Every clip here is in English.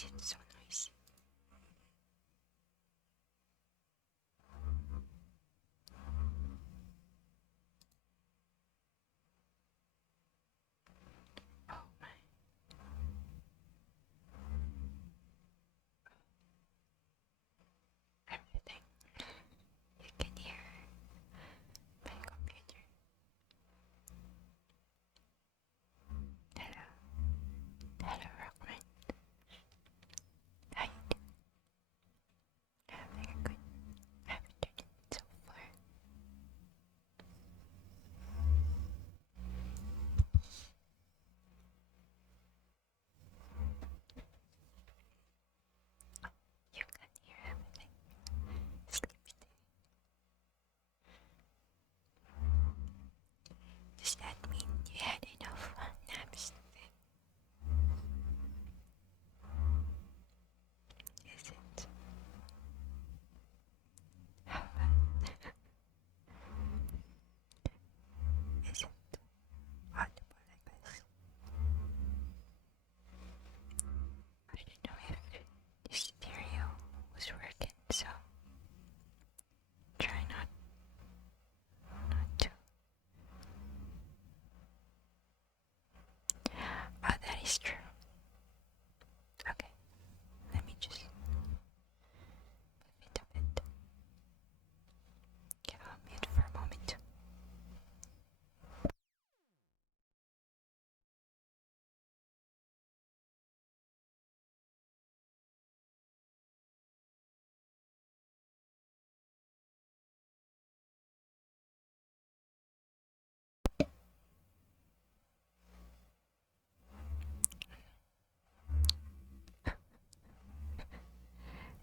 is it so noisy? Oh my. Everything you can hear my computer. Hello. Hello, Rockman. How you doing? Having a good afternoon so far. You can hear everything. Sleepy day. Does that mean you had enough naps today? Is it? How about? Is it audible like this? I don't know if the stereo was working, so try not to. Oh, that is true. Okay, let me just move it a bit. Okay, I'll mute for a moment.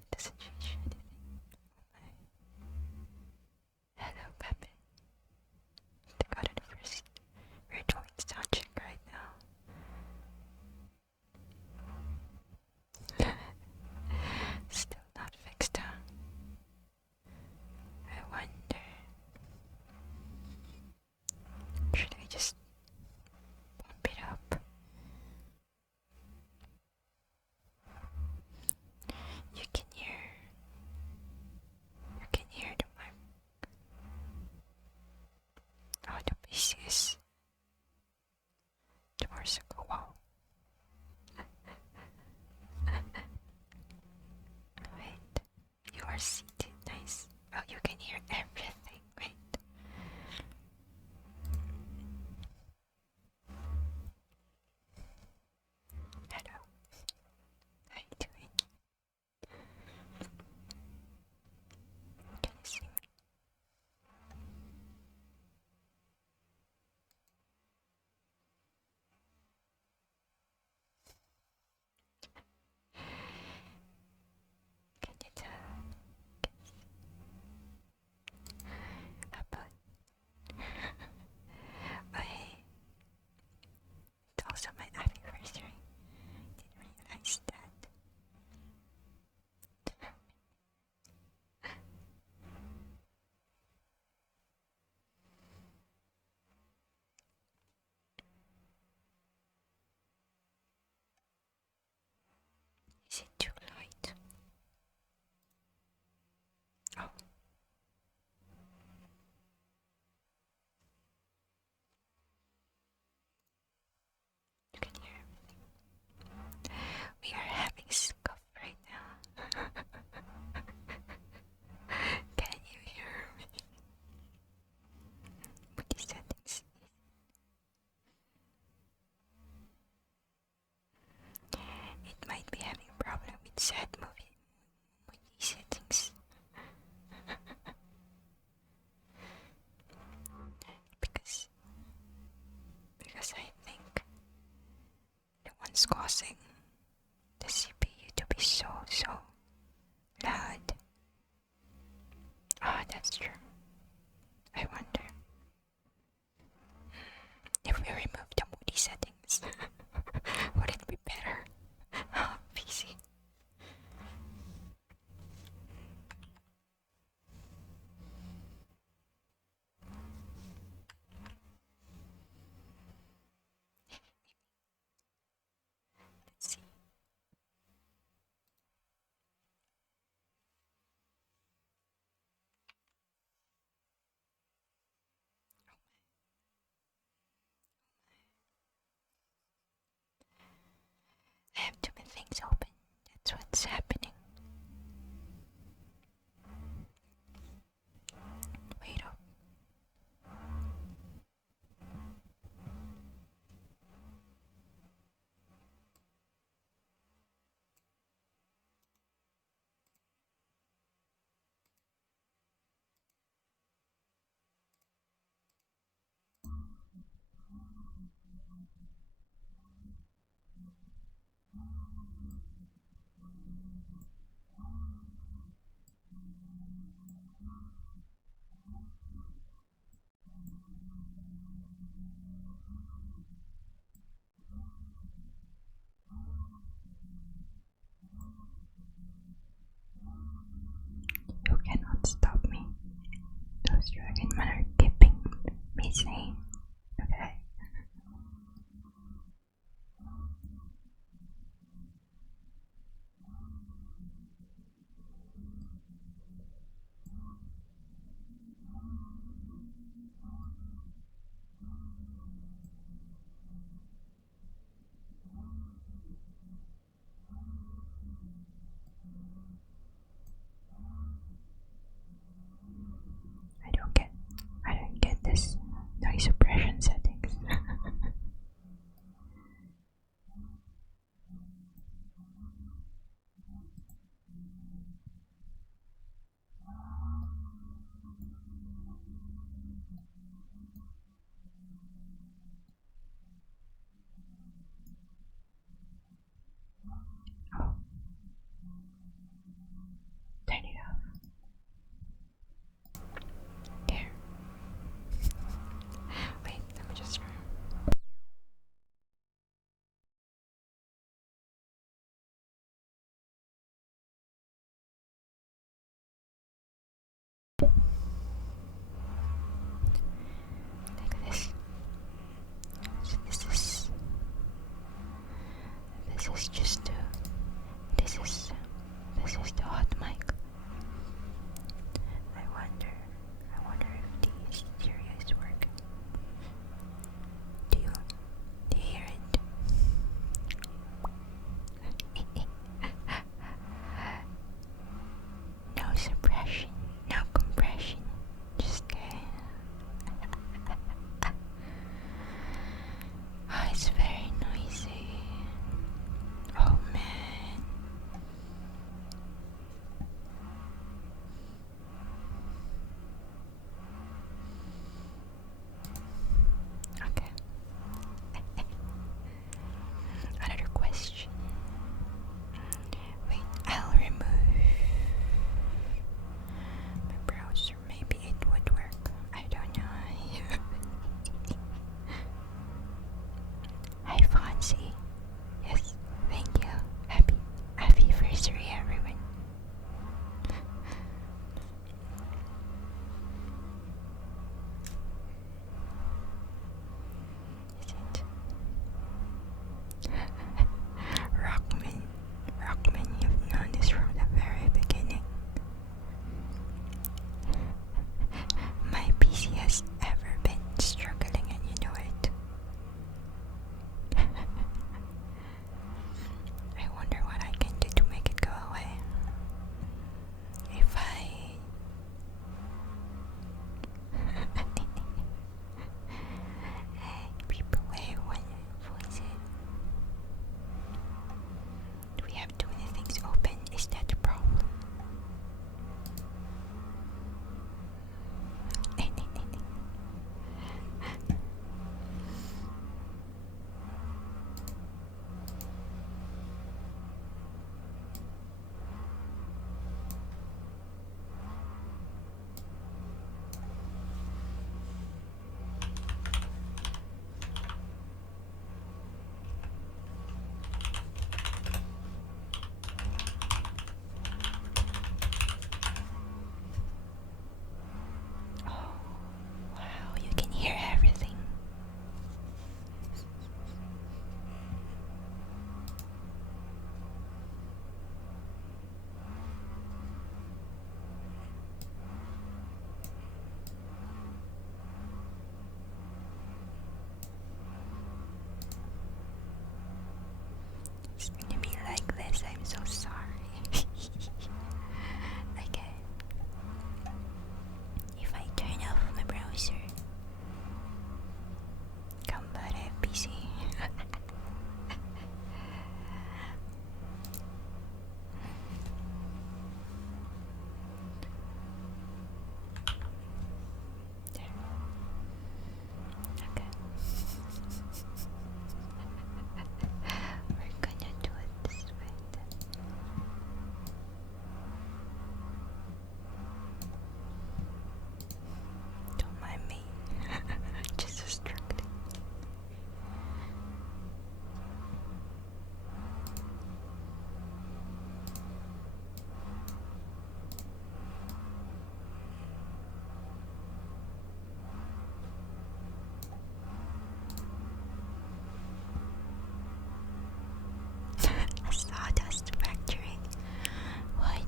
It doesn't change anything. Hello, Pepe. I got it first. We're doing sound check right now. Still not fixed, huh? I wonder, should I just bump it up? You can hear the mic. Oh, the PC is towards a wow. Wait, you are seated, nice. Oh, you can hear everything, wait. Hello, how you doing? Can you see me? Can you tell? How about? Oh, hey, it's also my anniversary. Didn't realize that. Is it too light? Oh. You can hear everything. We are having scuff right now. Can you hear me? With the settings, it might be having problem with set movie with the settings. because I think the one's causing the CPU to be so loud. Ah, that's true. I wonder if we remove the moody settings, would it be better? PC. Let's I have too many things open. That's what's happening. Wait up. it's gonna be like this. I'm so sorry. Okay. If I turn off my browser, Kambare PC. There. Okay. We're gonna do it this way then. Don't mind me. Just distracted. A sawdust factory. What?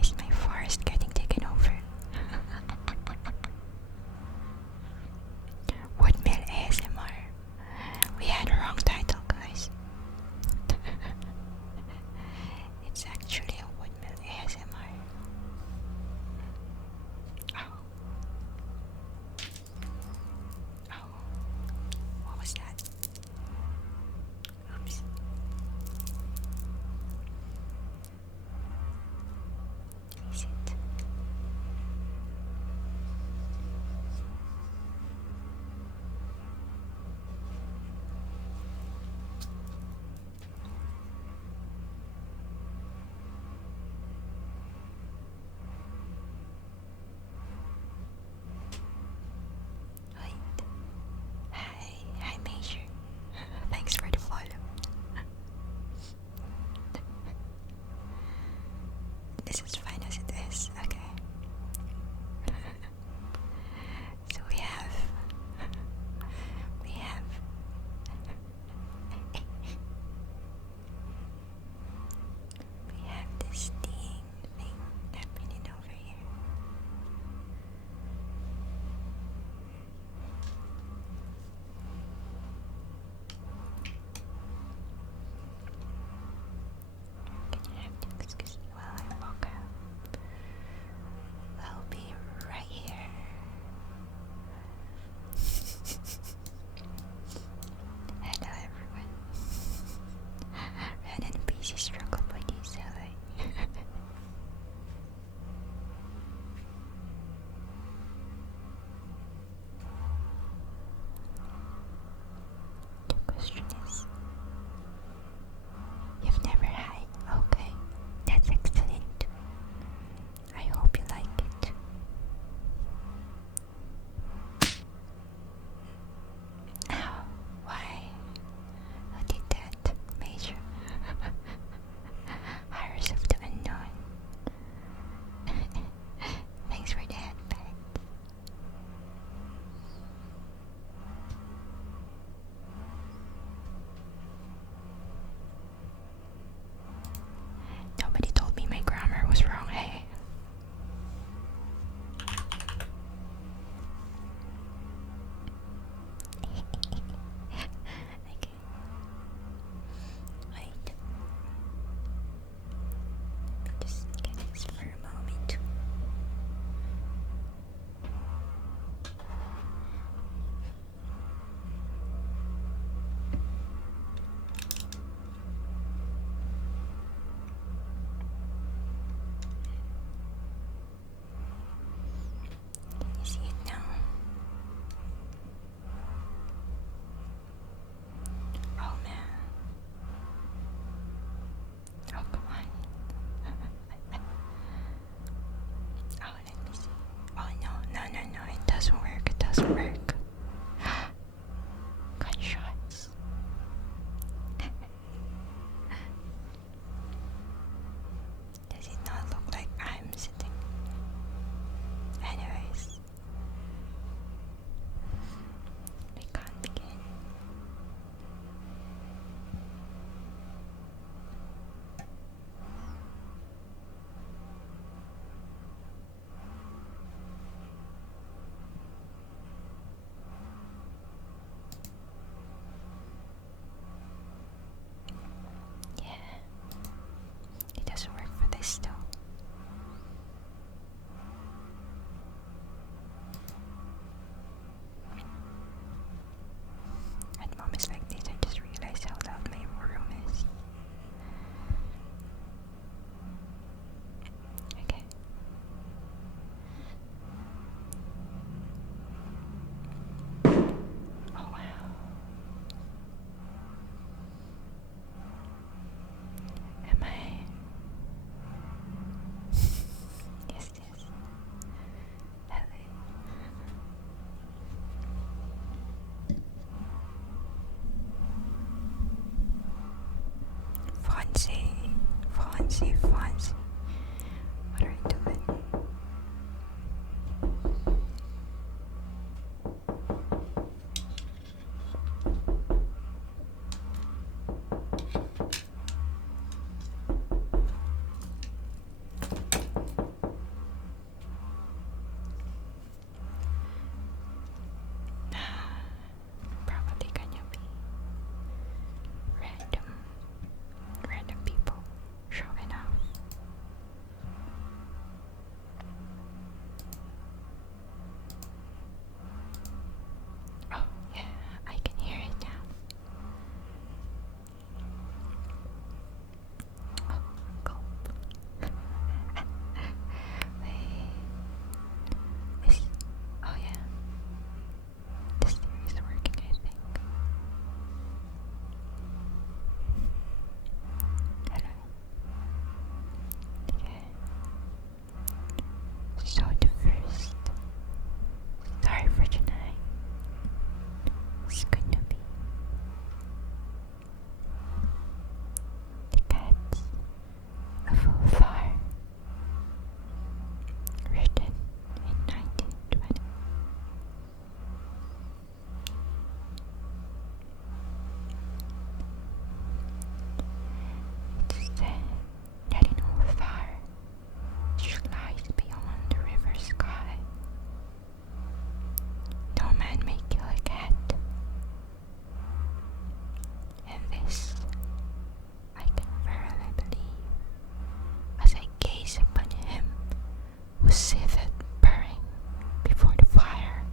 Is my forest getting taken over? Woodmill ASMR. We had a wrong title, guys. It's actually a woodmill ASMR. Oh. Oh. What was that? Oops. Is it? Wait. Hi, Major. Thanks for the follow. This is fine as it is, okay. So we have this thing happening over here. Can you have to excuse me while I walk out? I'll be right here. Hello everyone. Ren and PC struggle buddies, hello. The question is, you've never had? Okay, that's excellent. I hope you like it. Oh, why? Who did that, Major? Horrors of the unknown. Thanks for the headband. Fancy, fancy. What are you doing? Probably gonna be random people showing up. Oh yeah, I can hear it now. Oh, gulp. Wait. Oh yeah. This thing is working, I think. Hello. Okay. So the first story for tonight is gonna be The Cats of Ulthar, written in 1920. It's said that in Ulthar, which lies beyond the river sky, no man may kill a cat. And this I can verily believe, as I gaze upon him who sitteth purring before the fire.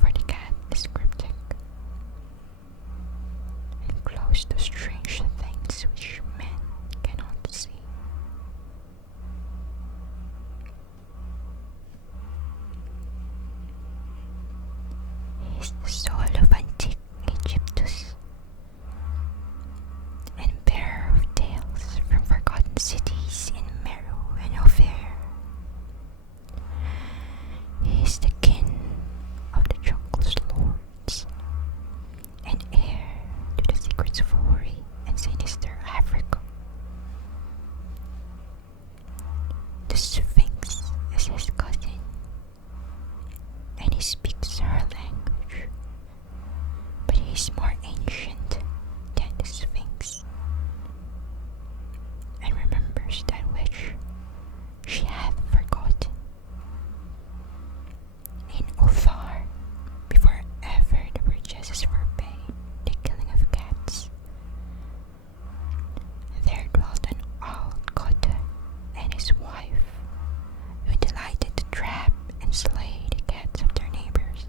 For the cat is cryptic, and close to strange things which men cannot see. He is the soul of antique Egyptus, and bearer of tales from forgotten cities in Meru and Ophir. He is the kin of the jungle's lords, and heir to the secrets of hoary and sinister Africa. The Sphinx is his cousin, and he speaks her language, but he is more ancient than the Sphinx, and remembers that which she hath forgotten. In Ulthar, before ever the burgesses forbade the killing of cats, there dwelt an old Kota and his wife, who delighted to trap and slay the cats of their neighbors.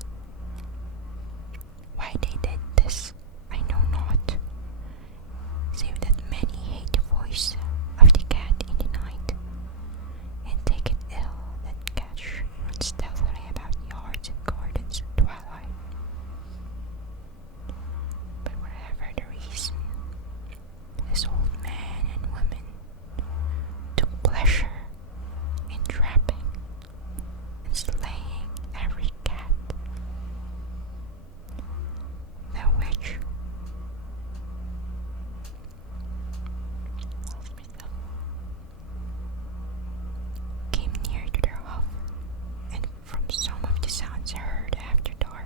Why they did this, I know not, save that many hate the voice of the cat in the night, and take it ill that cat should run stealthily about yards and gardens at twilight. But whatever the reason, this old man and woman took pleasure in trapping and slaying every cat. The witch came near to their hovel, and from some of the sounds heard after dark,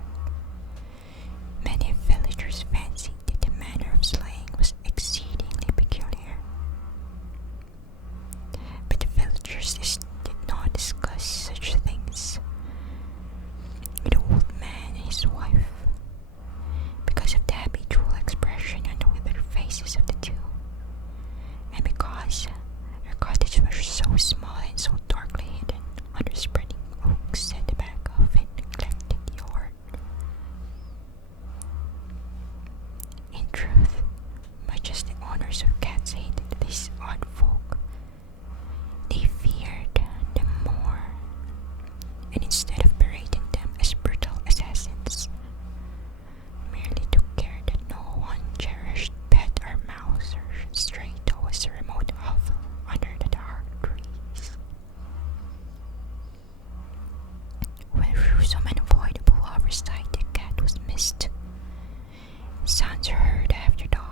many villagers fancied that the manner of slaying was exceedingly peculiar. But the villagers did not discuss such things with the old man and his wife, because of the habitual expression on the withered faces of the two, and because their cottages were so small and so darkly hidden under spreading oaks at the back of a neglected yard. In truth, much as the owners of cats hated these odd folk, they feared them more, and instead of berating them as brutal assassins, merely took care that no uncherished pet or mouse or should stray towards a remote hovel under the dark trees. When through some unavoidable oversight the cat was missed, sounds were heard after dark.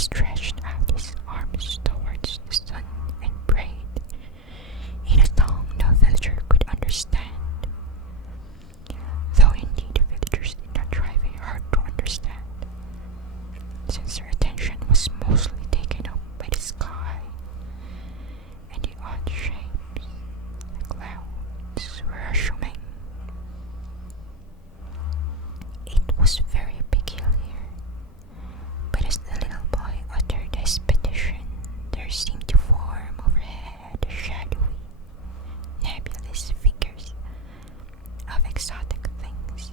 stretched out his arms towards the sun and prayed in a tongue no villager could understand. Though indeed the villagers did not try very hard to understand, since their attention was mostly taken up by the sky and the odd shapes the clouds were assuming. It was very peculiar, but as the little boy uttered his petition, there seemed to form overhead shadowy, nebulous figures of exotic things,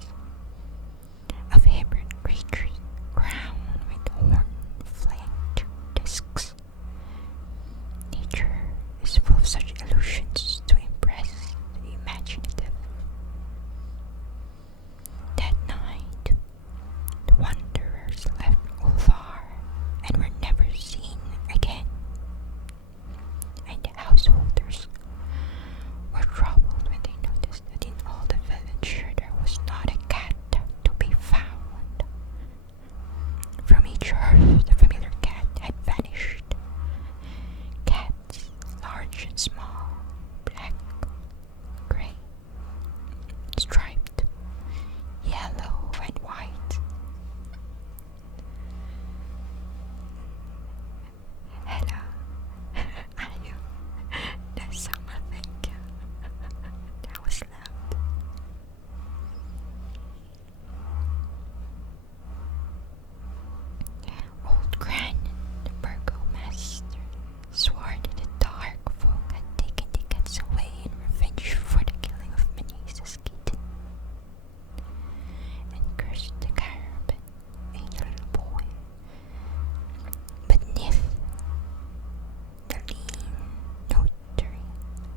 of hybrid creatures crowned with horn-flanked discs. Nature is full of such illusions to impress the imaginative. That night, the wanderers left Ulthar and were never seen again, and the householders were troubled when they noticed that in all the village there was not a cat to be found. From each hearth the familiar cat had vanished. Cats, large and small, black, grey, striped, yellow and white. Hello. Hallo. That's someone, thank you. That was loud. Old Gran, the burgomaster, swore that the dark folk had taken the cats away in revenge for the killing of Menese's kitten, and cursed the caravan, a little boy. But Nith, the lean notary,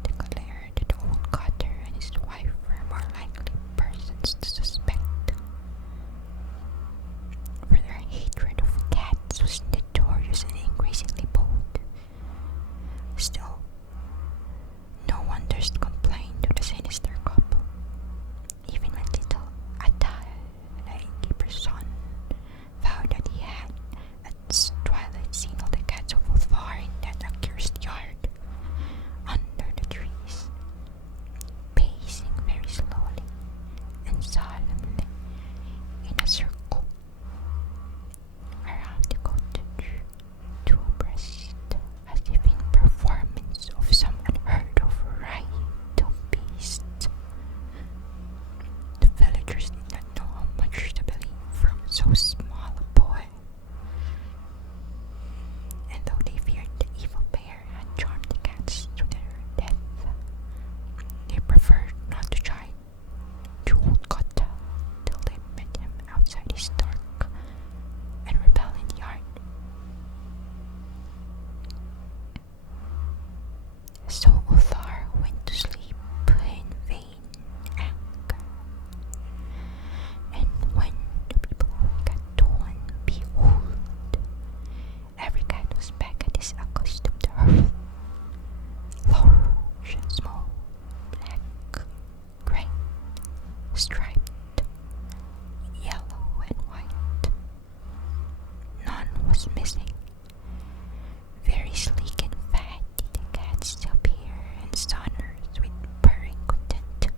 declared that the old cotter and his wife were more likely persons to suspect, for their hatred of cats was notorious and increasingly bold. Still, no one durst complain to the sinister couple, even when little Atal, the innkeeper's son, vowed that he had at twilight seen all the cats of Ulthar in that accursed yard, under the trees, pacing very slowly and solemnly in a circle around the cottage, two abreast, as if in performance of some unheard of rite of beasts. The villagers did not know how much to believe from so small a boy, and though they feared the evil pair had charmed the cats to their death, they preferred not to try to old Kotta till they met him outside his dark and repellent yard. So Ulthar went to sleep in vain anger, and when the people woke at dawn, behold, every cat was back at his accustomed hearth, large and small, black, grey, striped, yellow and white. None was missing. Very sleek and fat did the cats appear, and stunners with purring content.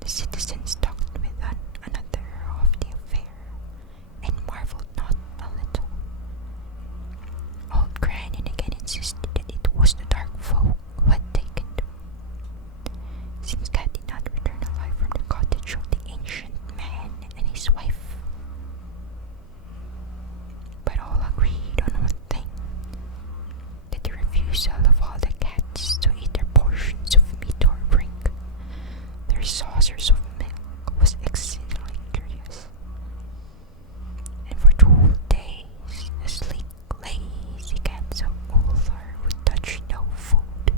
The citizens talked with one another of the affair, and marveled not a little. Old Gran again insisted that it was the dark folk who had taken them, since Cat did not return alive from the cottage of the ancient man and his wife. But all agreed on one thing, that the refusal of all the cats to eat their portions of meat or drink their saucers of milk was exceedingly curious. And for 2 days the sleek, lazy cats of Ulthar would touch no food,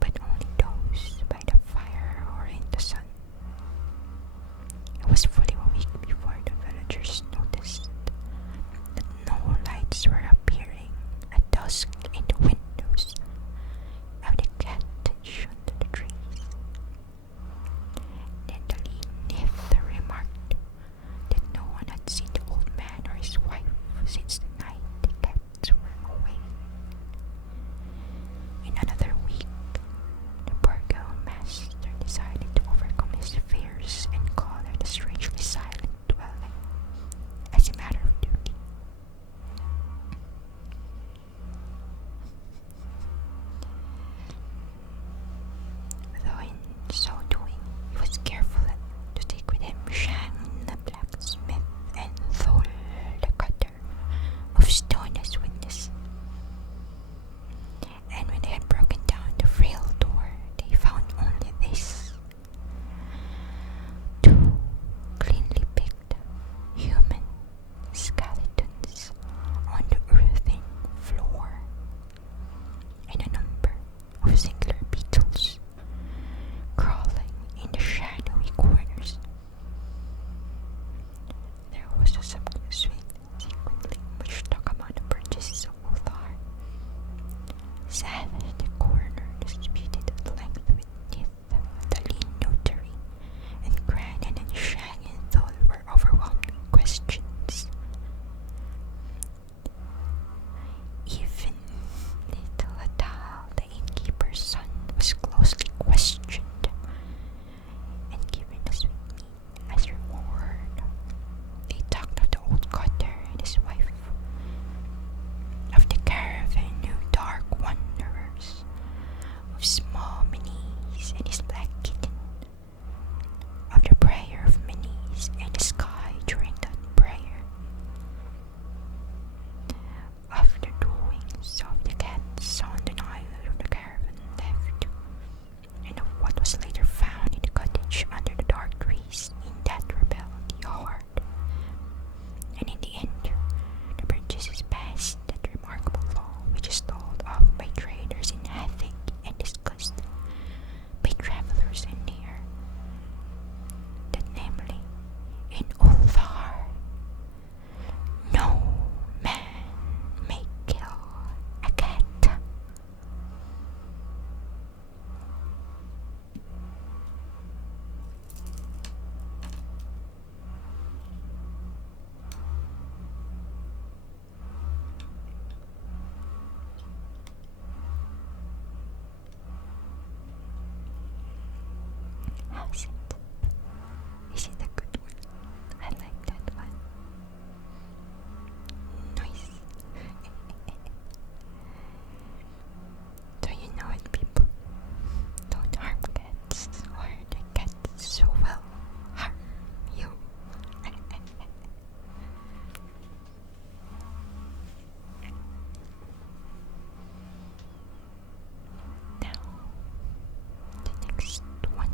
but only those by the fire or in the sun. It was fully a week before the villagers noticed that no lights were appearing at dusk in the windows of the cottage under the trees. Then the lean Nith remarked that no one had seen the old man or his wife is it? Is it a good one? I like that one. Nice. So you know it, people. Don't harm cats, or the cats will harm you. Now, the next one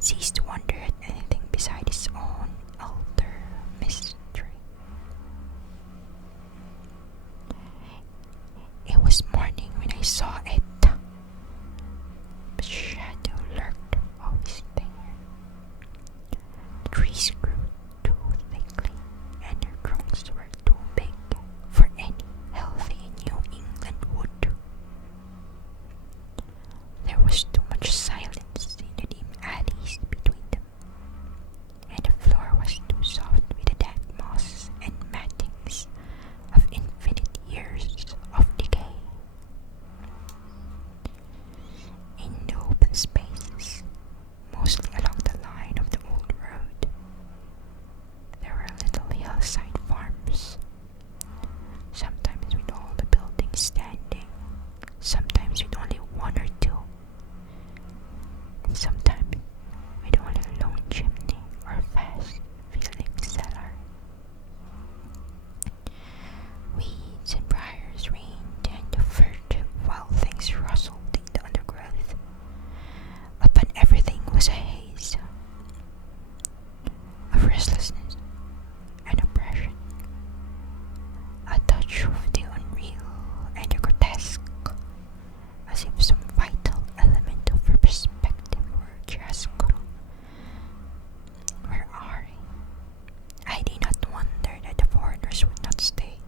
cease to wonder at anything beside his own Ulthar mystery. It was morning when I saw it, but shadow lurked always there. The trees grew too thickly, and their trunks were too big for any healthy New England wood. There was too much silence in the dim alleys between them, and the floor was too soft with the dank moss and mattings of infinite years of decay. In the open spaces, mostly along the line of the old road, there were little hillside farms, sometimes with all the buildings standing, sometimes with only one or two, and sometimes with only a lone chimney or a fast-filling cellar. Weeds and briars reigned, and the furtive wild things rustled in the undergrowth. Upon everything was a haze of restlessness and oppression, a touch of the unreal and the grotesque, as if some vital element of perspective were chiaroscuro. Where are we? I did not wonder that the foreigners would not stay,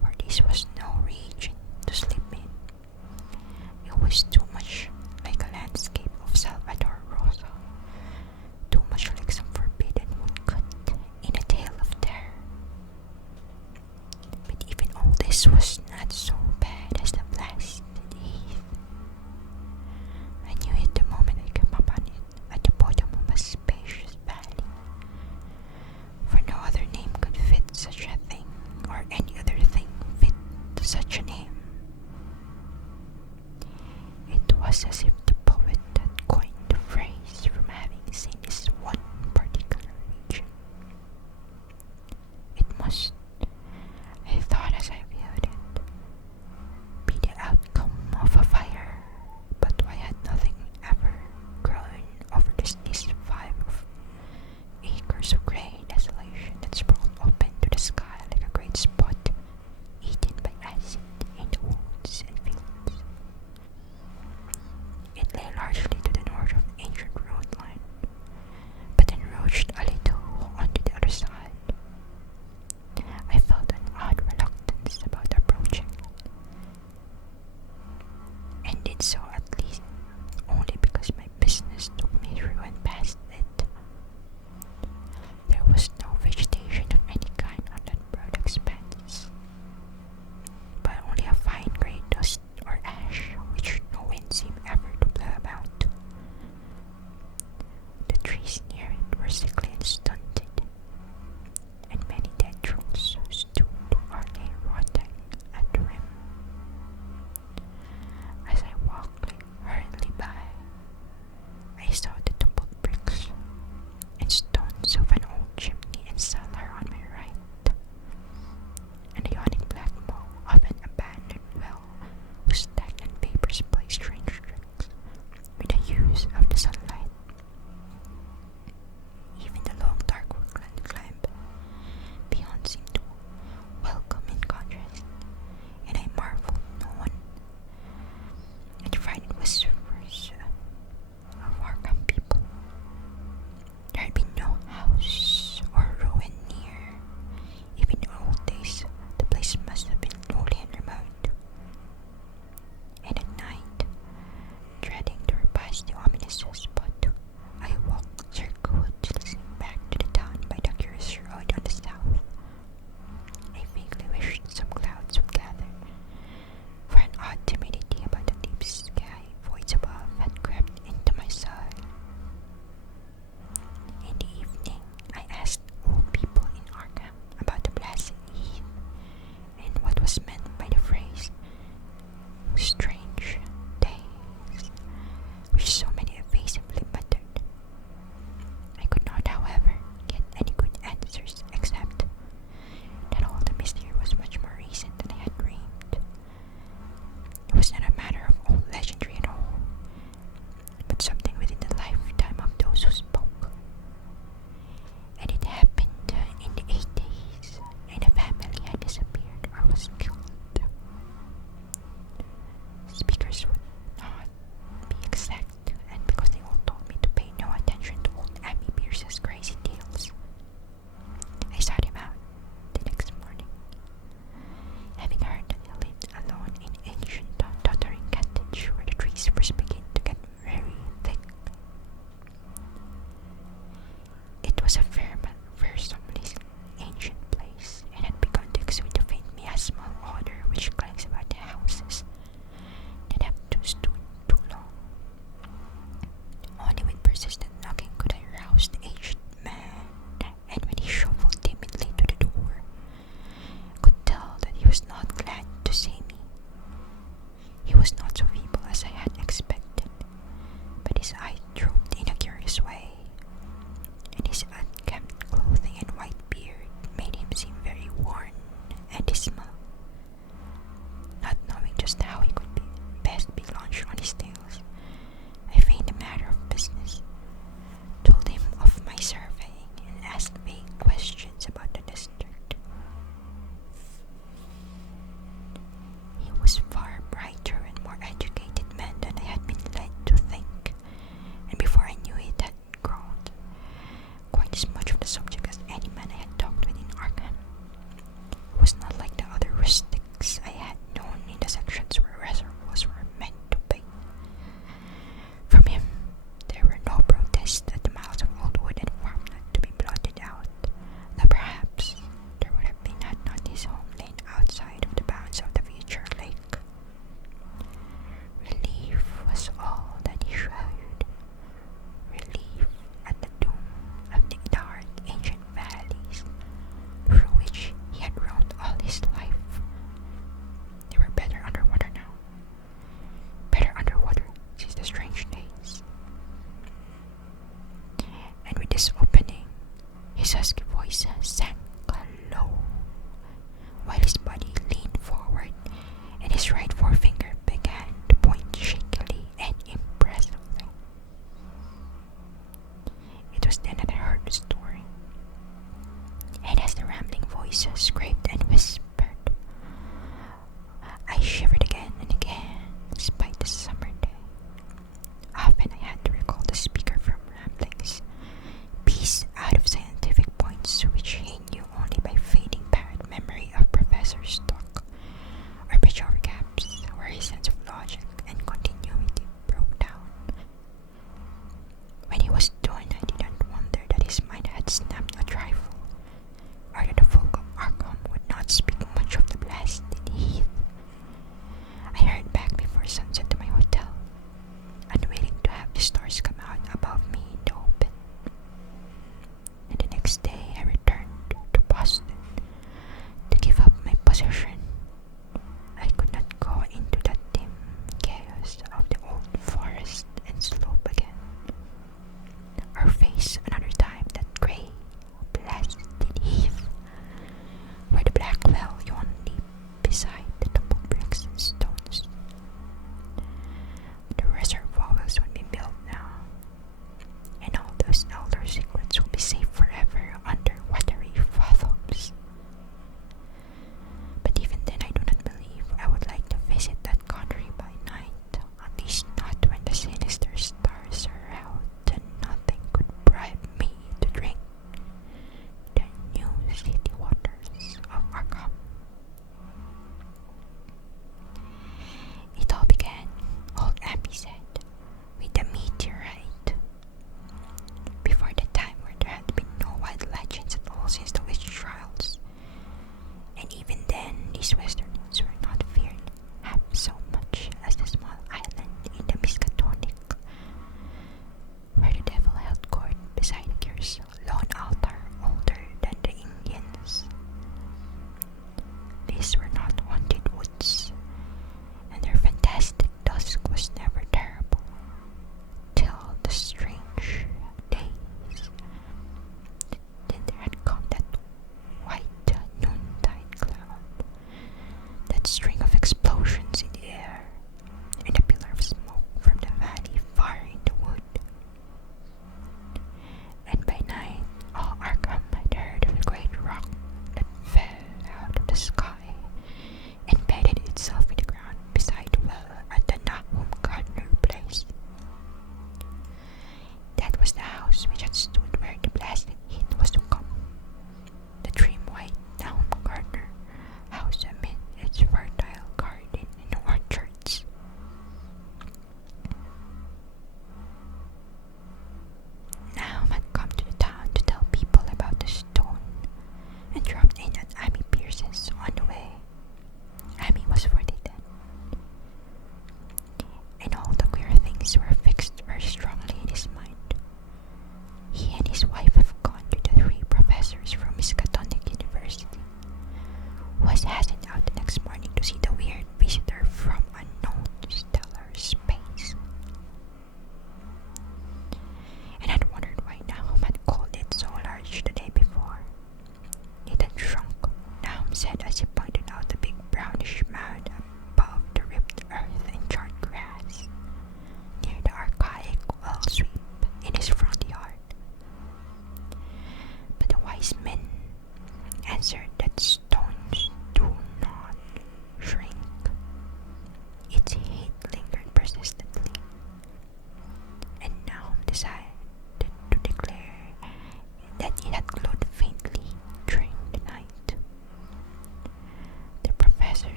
for this was no region to sleep in. It was too much like a landscape of Salvador Rosa, too much like some forbidden woodcut in a tale of terror. But even all this was not so bad as the blasted heath. I knew it the moment I came upon it at the bottom of a spacious valley, for no other name could fit such a thing, or any other thing fit such a name. It was as if the poet had coined the phrase from having seen this one particular region. It must, I thought as I viewed it, was a fearsomely ancient place and had begun to exude a faint miasmal odor which clings about the houses that have stood too long. Only with persistent knocking could I rouse the aged man, and when he shuffled timidly to the door, I could tell that he was not glad to see me. He was not so feeble as I had expected, but his eyes drooped in a curious way, and his unkempt clothing and white beard made him seem very worn and dismal. Not knowing just how he could best be launched on his tales, I feigned a matter of business, told him of my surveying, and asked vague questions about the district. He was far brighter and more educated man than I had been led to think, and before I knew it had grown quite as much of the subject as any man I had talked with in Arkham. He was not like the other rustics I had known in the sections where reservoirs were meant to be. From him, there were no protests at the miles of old wood and farmland to be blotted out, though perhaps there would have been had not his home lain outside of the bounds of the future lake. Relief was all that he showed. Relief at the doom of the dark ancient valleys through which he had roamed all his life. They were better underwater now. Better underwater since the strange days. And with this opening, his husky voice sank low, while his body leaned forward and his right forefinger began to point shakily and impressively. It was then that I heard the story, and as the rambling voice scraped and whispered, I shivered again and again, despite the summer day. Often I had to recall the speaker from ramblings, piece out of scientific points which he knew only by fading parrot memory of Professor Stock, or bridge over gaps where his sense of logic and continuity broke down. When he was done, I didn't wonder that his mind had snapped a trifle, or that the folk of Arkham would not speak much of the blasted heath. I hurried back before sunset to my hotel, unwilling to have the stars come out above me in the open. And the next day I returned to Boston to give up my position. I could not go into that dim chaos of the old forest and slope again, or face another time that grey, blasted heath, where the black well yawned deep beside the tumbled bricks and stones. The reservoirs will be built now, and all those elder secrets will be safe forever under watery fathoms. But even then I do not believe I would like to visit that country by night, at least not when the sinister stars are out and nothing could bribe me to drink the new city waters of Arkham. It all began, old Abby said, with a meteorite. Before that time where there had been no wild legends at all since the witch trials, and even then these westerns were not feared half so much as the small island in the Miskatonic, where the devil held court beside a curious lone altar older than the Indians. These were not haunted woods, and their fantastic dusk was never terrible, till the strange days. Then there had come that white noontide cloud, that string of explosions in the air, and a pillar of smoke from the valley far in the wood. And by night, all Arkham had heard of the great rock that fell out of the sky and bedded itself in the ground beside the well at the Nahum Gardner place. That was the house which had stood where the blasted heat was to come. The trim white Nahum Gardner house amid its fertile garden and orchards. Nahum had come to the town to tell people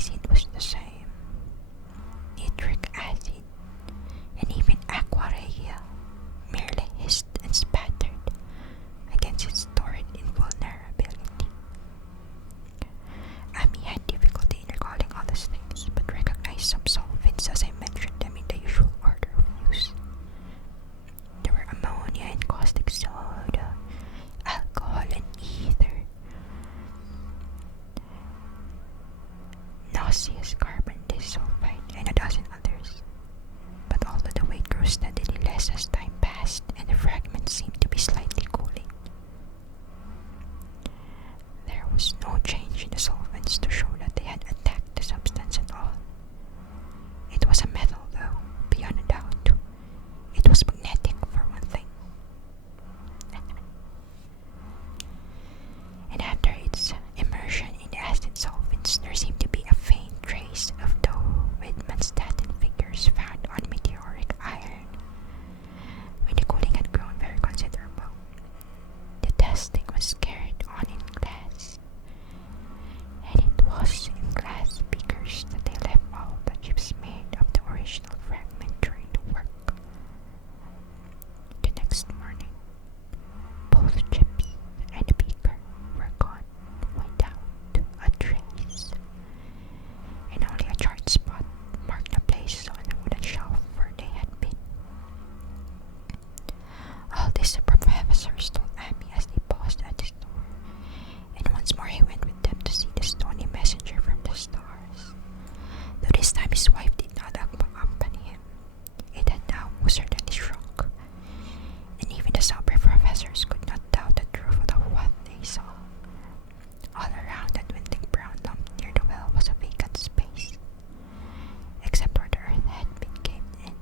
acid was the same. Nitric acid and even aquarella merely hissed and spattered against its torrid invulnerability. Amy had difficulty in recalling all these things, but recognized some solvents as I mentioned them in the usual order of use. There were ammonia and caustic soda, alcohol and ether, nauseous carbon disulfide, and a dozen others. But although the weight grew steadily less as time passed and the fragments seemed to be slightly cooling, there was no change in the solvents to show that they had attacked the substance at all. It was a metal, though, beyond a doubt. It was magnetic, for one thing. And after its immersion in the acid solvents, there seemed to be a faint trace of the Widmanstatin figures found on meteoric iron, when the cooling had grown very considerable. The testing was carried on in glass, and it was in glass beakers that they left all the chips made of the original fragment during the work. The next morning, both chips and the beaker were gone without a trace, and only a charred spot marked the place on the wooden shelf where they had been. All this the professors told Amy as they paused at his door, and once more he went with them to see the stony messenger from the stars. Though this time his wife did not accompany him, it had now most certainly shrunk, and even the sober professors could not doubt the truth of what they saw. All around that dwindling brown lump near the well was a vacant space, except where the earth had been caved in,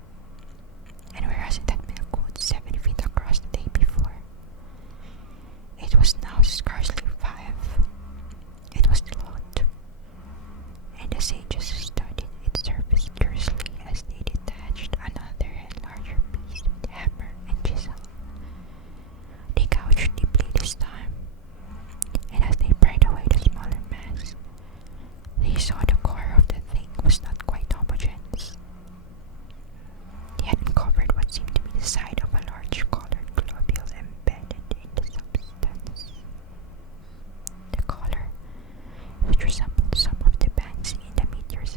and whereas it had been a good 7 feet across the day before, it was now scarcely 5. It was delocked, and the sages studied its surface curiously as they detached another and larger piece with hammer and chisel. They gouged deeply this time, and as they pried away the smaller mass, they saw the core of the thing was not quite homogeneous. They had uncovered what seemed to be the side of a large colored globule embedded in the substance. The color, which resembled some of the bands in the meteor's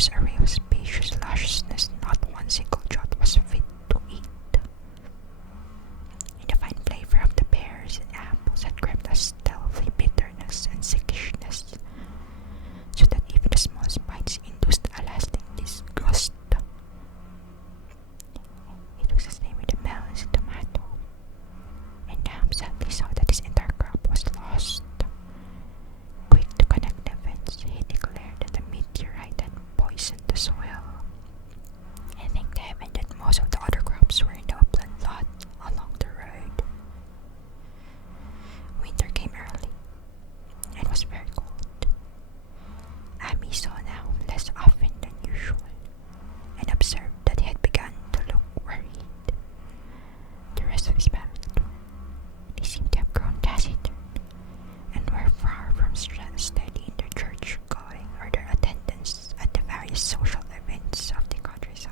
gorgeous array of spacious lusciousness, not one single jot was fit to eat. And the fine flavor of the pears and apples had crept a stealthy bitterness and sickishness, so that even the smallest bites induced a lasting disgust. It was the same with the melons and tomato, and Nam sadly saw that his entire crop was lost. Quick to connect the events, he declared that the meteorite had poisoned the soil. I thanked heaven that most of the other crops were in the upland lot along the road. Winter came early, and was very cold. Amy saw now less often than usual, and observed that he had begun to look worried. The rest of his family, they seemed to have grown taciturn, and were far from steady in their church-going or their attendance at the various social events of the countryside.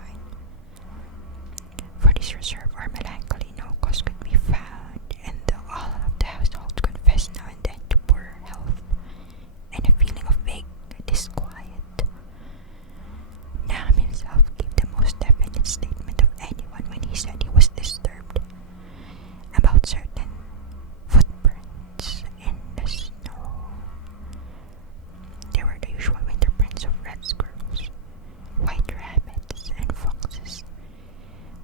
For this reserve or melancholy no cause could be found, and though all of the household confessed now and then to poor health and a feeling of vague disquiet, Nam himself gave the most definite statement of anyone when he said he was disturbed about certain footprints in the snow. There were the usual winter prints of red squirrels, white rabbits, and foxes,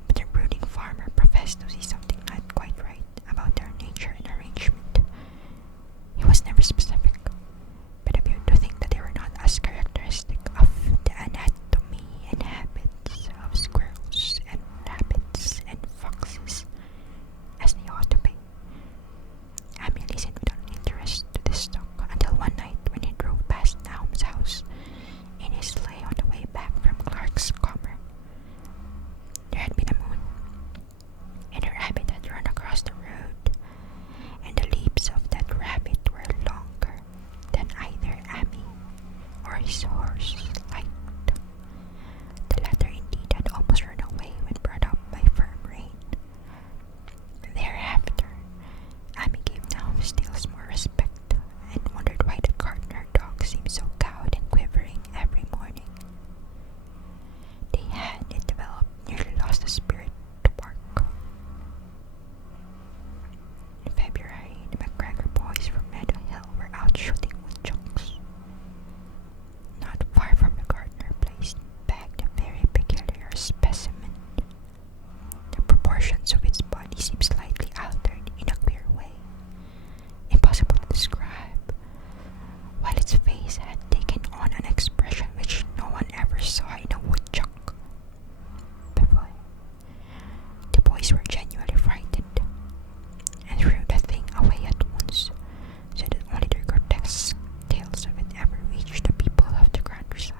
but the brooding farmer professed to see something not quite right about their nature and arrangement. He was never specific, but appeared to think that they were not as characteristic of the anatomy and habits of squirrels and rabbits and foxes as they ought to be. Amy listened without interest to this talk until one night when he drove past Naum's house in his sleigh on the way back from Clark's Comer. There had been a moon, and a rabbit had run across the road, and the leaps of that rabbit were longer than either Amy or his horse liked. The latter indeed had almost run away when brought up by firm rein. Thereafter, Amy gave Naum Steele's more respect, and wondered why the gardener dog seemed so cowed and quivering every morning. They had, it developed, nearly lost the spirit to bark. In February, the McGregor boys from Meadow Hill were out shooting woodchucks. Not far from the gardener place bagged a very peculiar specimen. The proportions of its body seemed slightly altered in a queer way, impossible to describe, while its face had taken on an expression which no one ever saw in a woodchuck before. The boys were genuinely frightened, and threw the thing away at once, so that only the grotesque tales of it ever reached the people of the countryside.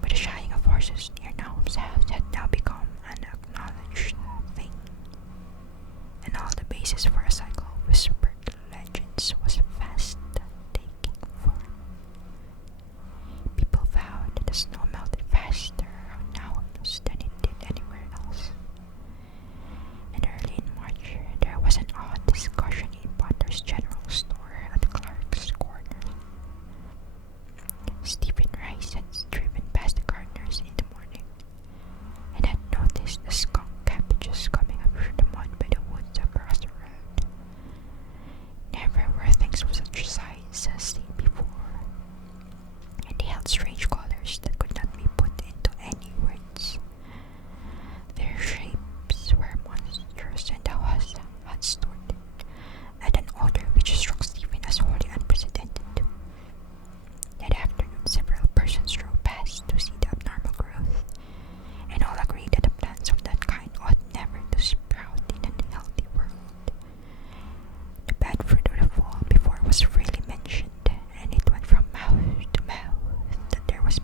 But the shying of horses near Naum's house had now become an acknowledged thing, and all the basis for a cycle of whispered legends was fast taking form. People vowed that the snow melted faster on Naum's than it did anywhere else. And early in March, there was an odd discussion in Potter's General Store at Clark's Corner. Stephen Rice had driven past the gardeners in the morning, and had noticed the skunk cabbages coming up through the mud by the woods across the road. Never were things of such size seen before, and they held strange colors that could not be put into any words. Their shapes were monstrous, and the house had stored it at an odor which struck Stephen as wholly unprecedented. That afternoon, several persons drove past to see the abnormal growth, and all agreed that the plants of that kind ought never to sprout in a healthy world. The bad fruit of the fall before was freely mentioned, and it went from mouth to mouth that there was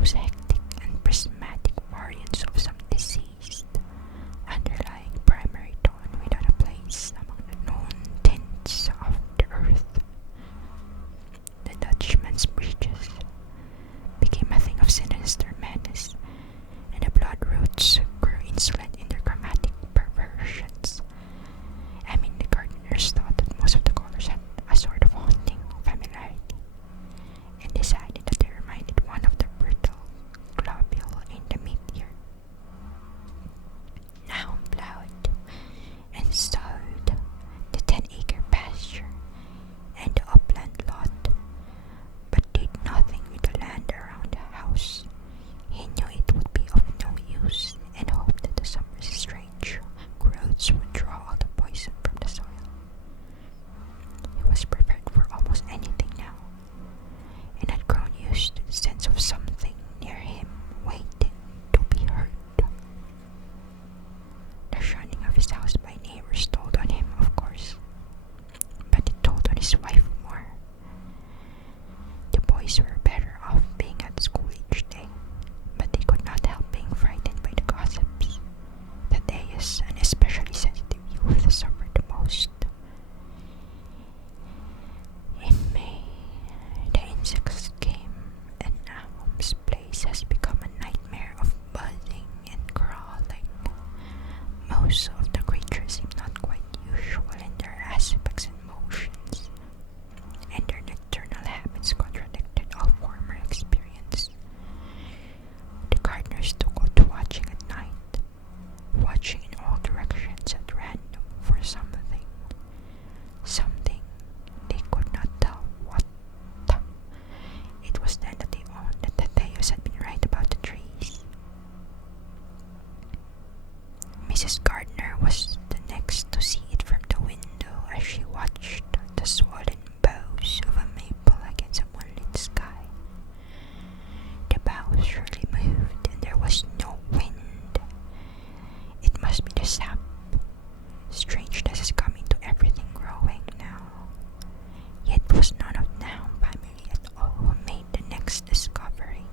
those hectic and prismatic variants of some diseased, underlying primary tone without a place among the known tints of the earth. The Dutchman's breeches became a thing of sinister menace, and the blood roots grew insolent in their chromatic perversions. The gardeners thought that most of the colors had a sort of haunting familiarity, and decided that they reminded one of the brittle globule in the meteor. Now plowed and sowed the 10-acre pasture and the upland lot, but did nothing with the land around the house. He knew it would be of no use, and hoped that the summer's strange growths would draw all the poison from the soil. He was prepared for almost anything now, and had grown used to the sense of something near him waiting to be heard. The shunning of his house by neighbors told on him, of course, but it told on his wife more. The boys were better off being at school each day, but they could not help being frightened by the gossips. The Thais, and especially sensitive youth, suffered the most. In May, the insects came, and Nahum's place has become a nightmare of buzzing and crawling. Most of the creatures seem not quite usual in their aspects and motions, and their nocturnal habits contradicted all former experience. The gardeners took to watching at night, watching in all directions at random for something they could not tell what. It was then that they owned that the Theos had been right about the trees. Mrs. Gardner was the next to see it from the window as she watched the swollen boughs of a maple against a moonlit sky. The boughs surely moved, and there was no wind. It must be the sap. Strangeness is coming to everything growing now. Yet it was none of the Nahum family at all who made the next discovery.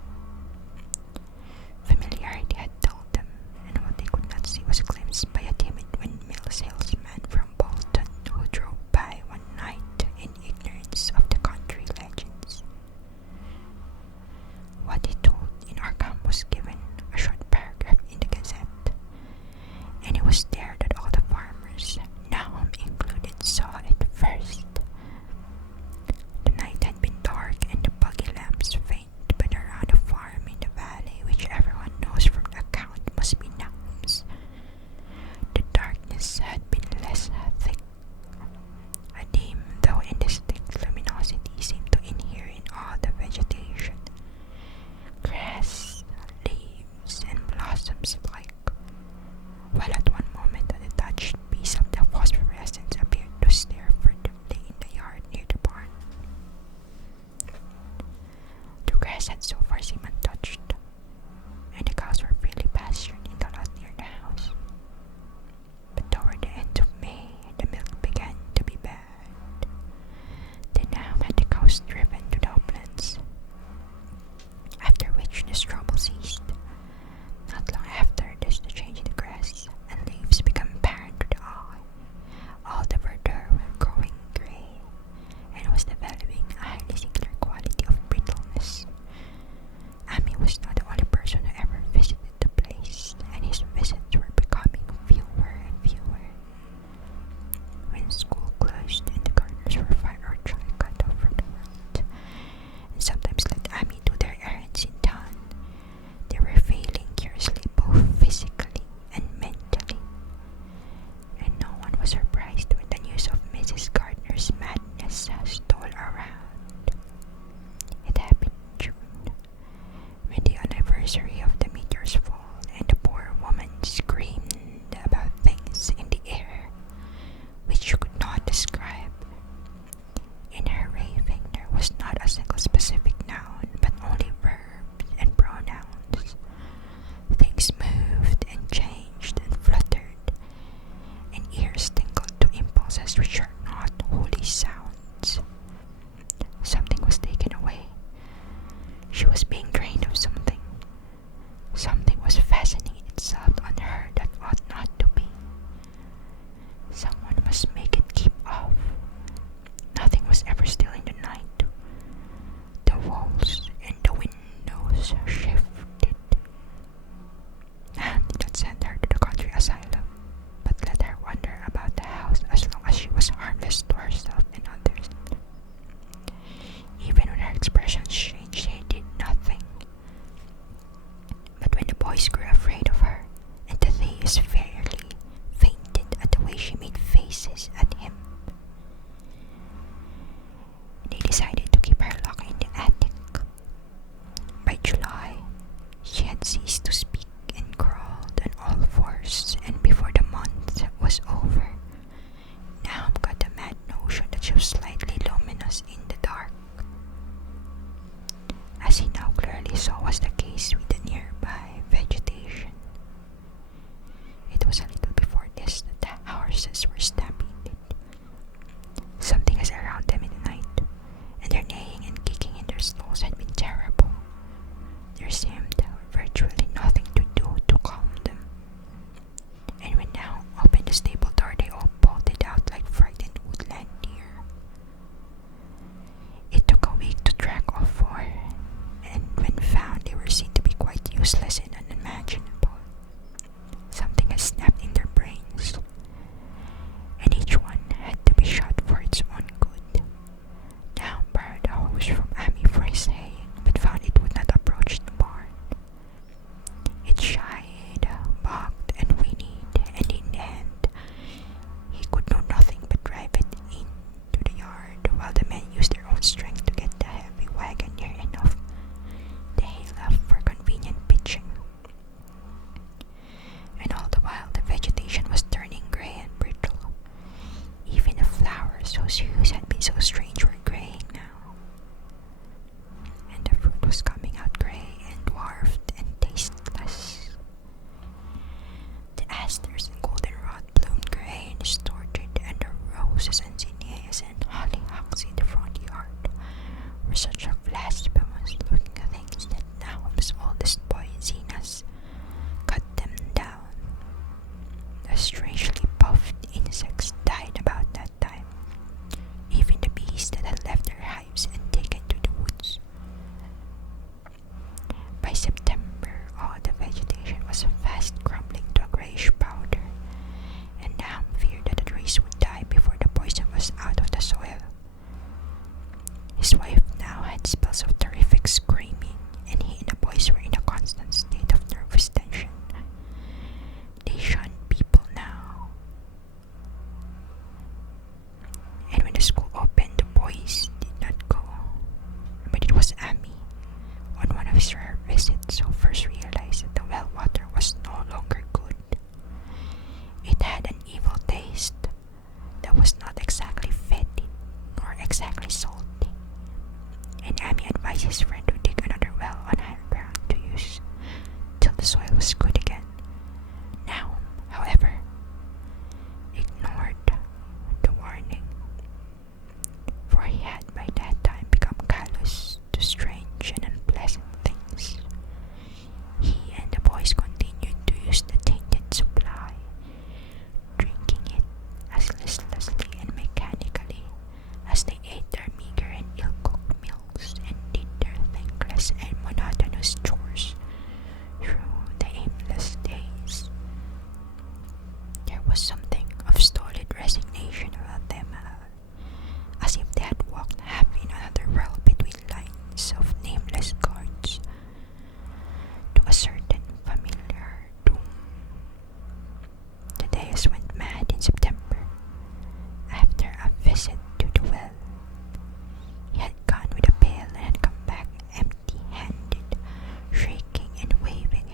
Familiarity had told them, and what they could not see was glimpsed by a timid windmill salesman from Bolton who drove by one night in ignorance of the country legends. What he told in our camp was given a short paragraph in the Gazette, and it was there that all the farmers, Nahum included, saw it first. The night had been dark and the buggy lamps faint, but around the farm in the valley, which everyone knows from the account must be Nahum's, the darkness had been less thick. A dim, though indistinct luminosity seemed to inhere in all the vegetation, grass, leaves, and blossoms alike, while at one moment a detached piece of the phosphorescence appeared to stare furtively in the yard near the barn. The grass had so far seemed untouched, and the cows were freely pastured in the lot near the house. But toward the end of May, the milk began to be bad. They now had the cows driven to the uplands, after which this trouble ceased. Not long after this, the change in the grass and leaves became apparent to the eye. All the verdure were growing grey, and was developing a highly singular quality of brittleness. Ami was not the only person who ever visited the place, and his visits were becoming fewer and fewer. When school closed and the gardeners were virtually cut off from the world, and sometimes let Ami do their errands in town, they were failing curiously both physically and mentally, and no one was surprised when the news of Mrs. Gardner's madness stole around. It happened in June, when the anniversary of the meteor's fall, and the poor woman screamed about things in the air which she could not describe. In her raving there was not a single specific noun, but only verbs and pronouns. Things moved and changed and fluttered, and ears tingled to impulses which are not holy sounds. Something was taken away. She was being drained of something,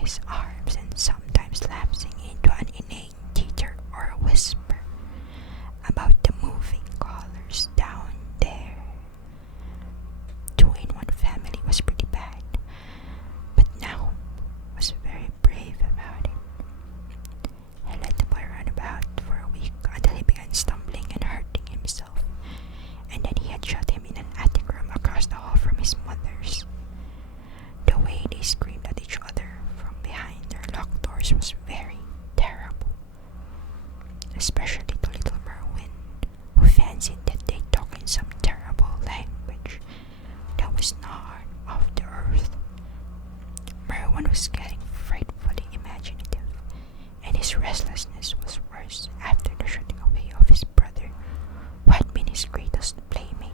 his arms and sometimes lapsing into an inane titter or a whisper about the moving colors down there. 2-in-1 family was pretty bad, but now was very brave about it. He let the boy run about for a week until he began stumbling and hurting himself, and then he had shut him in an attic room across the hall from his mother's. The way they screamed at each other from behind their locked doors was very terrible, especially to little Merwin, who fancied that they talked in some terrible language that was not of the earth. Merwin was getting frightfully imaginative, and his restlessness was worse after the shutting away of his brother, who had been his greatest playmate.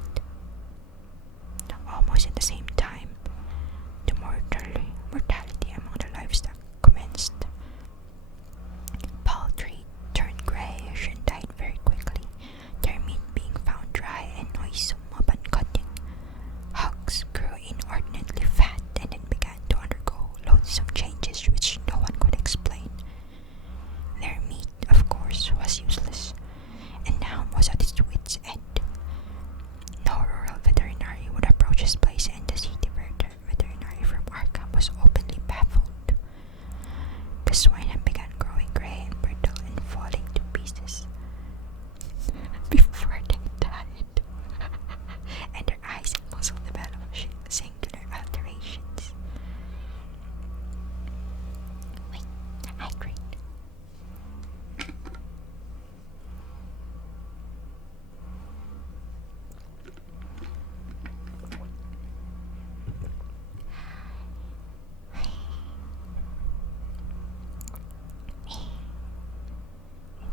Almost at the same time, the mortality among the livestock commenced. Poultry turned grayish and died very quickly, their meat being found dry and noisome upon cutting. Hogs grew inordinately fat and then began to undergo loathsome changes which no one could explain. Their meat, of course, was useless, and now was at its wit's end. No rural veterinary would approach his place, and the city veterinary from Arkham was openly baffled. The swine had begun growing grey and brittle and falling to pieces before they died, and their eyes and muscles developed singular alterations. Wait, hydrate.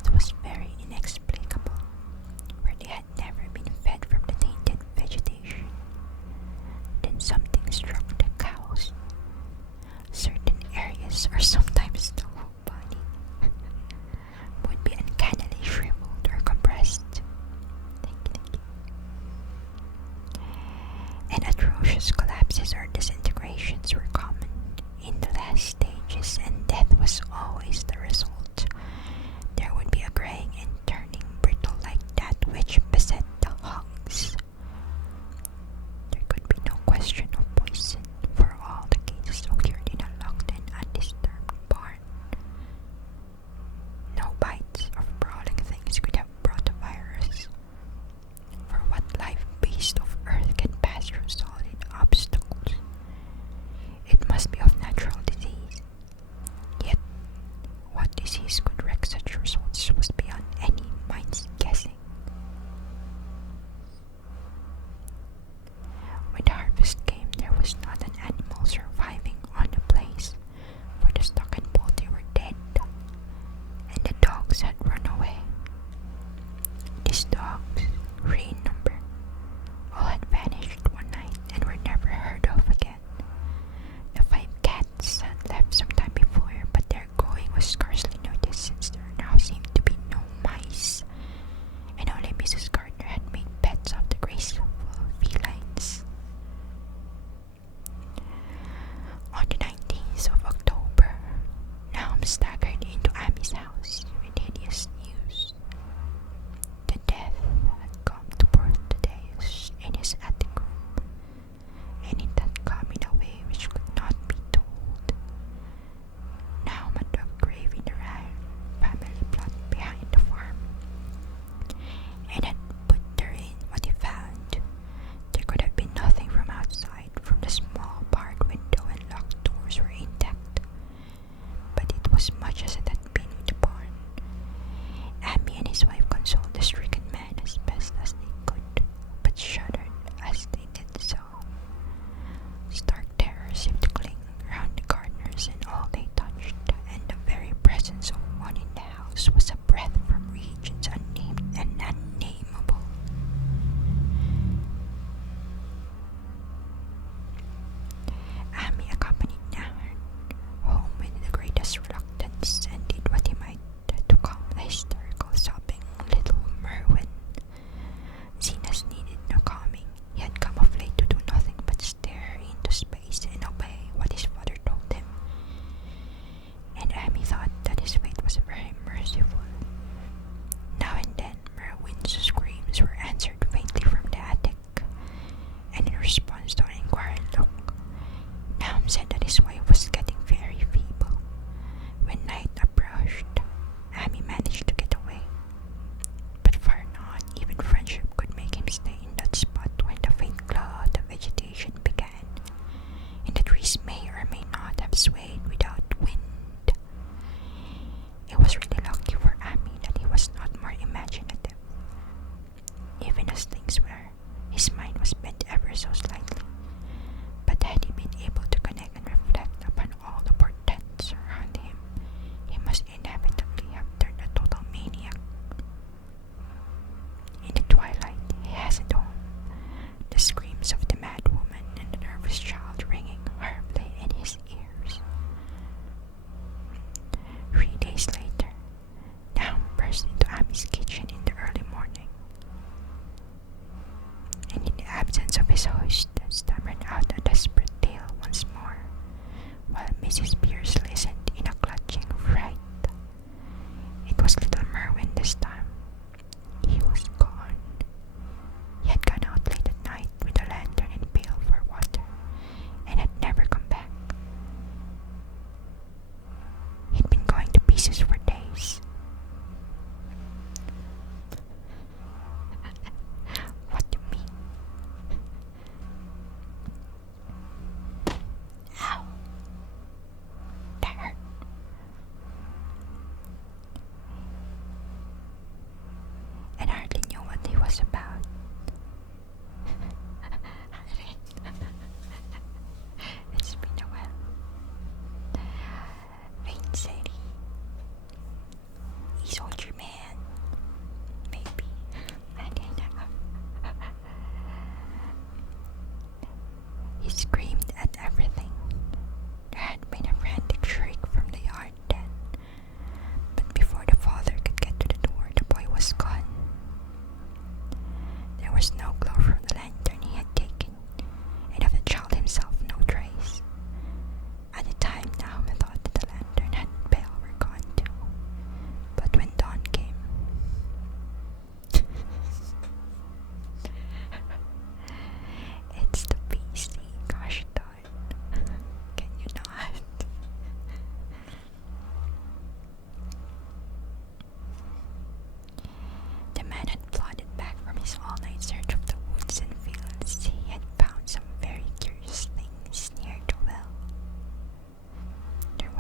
It was very inexplicable, where they had never been fed from the tainted vegetation. Then something struck the cows. Certain areas, or sometimes the whole body, would be uncannily shriveled or compressed. Thank you. And atrocious collapses or disintegrations were common in the last stages, and death was always the result. There would be a graying and turning brittle like that which beset the hogs. There could be no question of poison, for all the cases occurred in a locked and undisturbed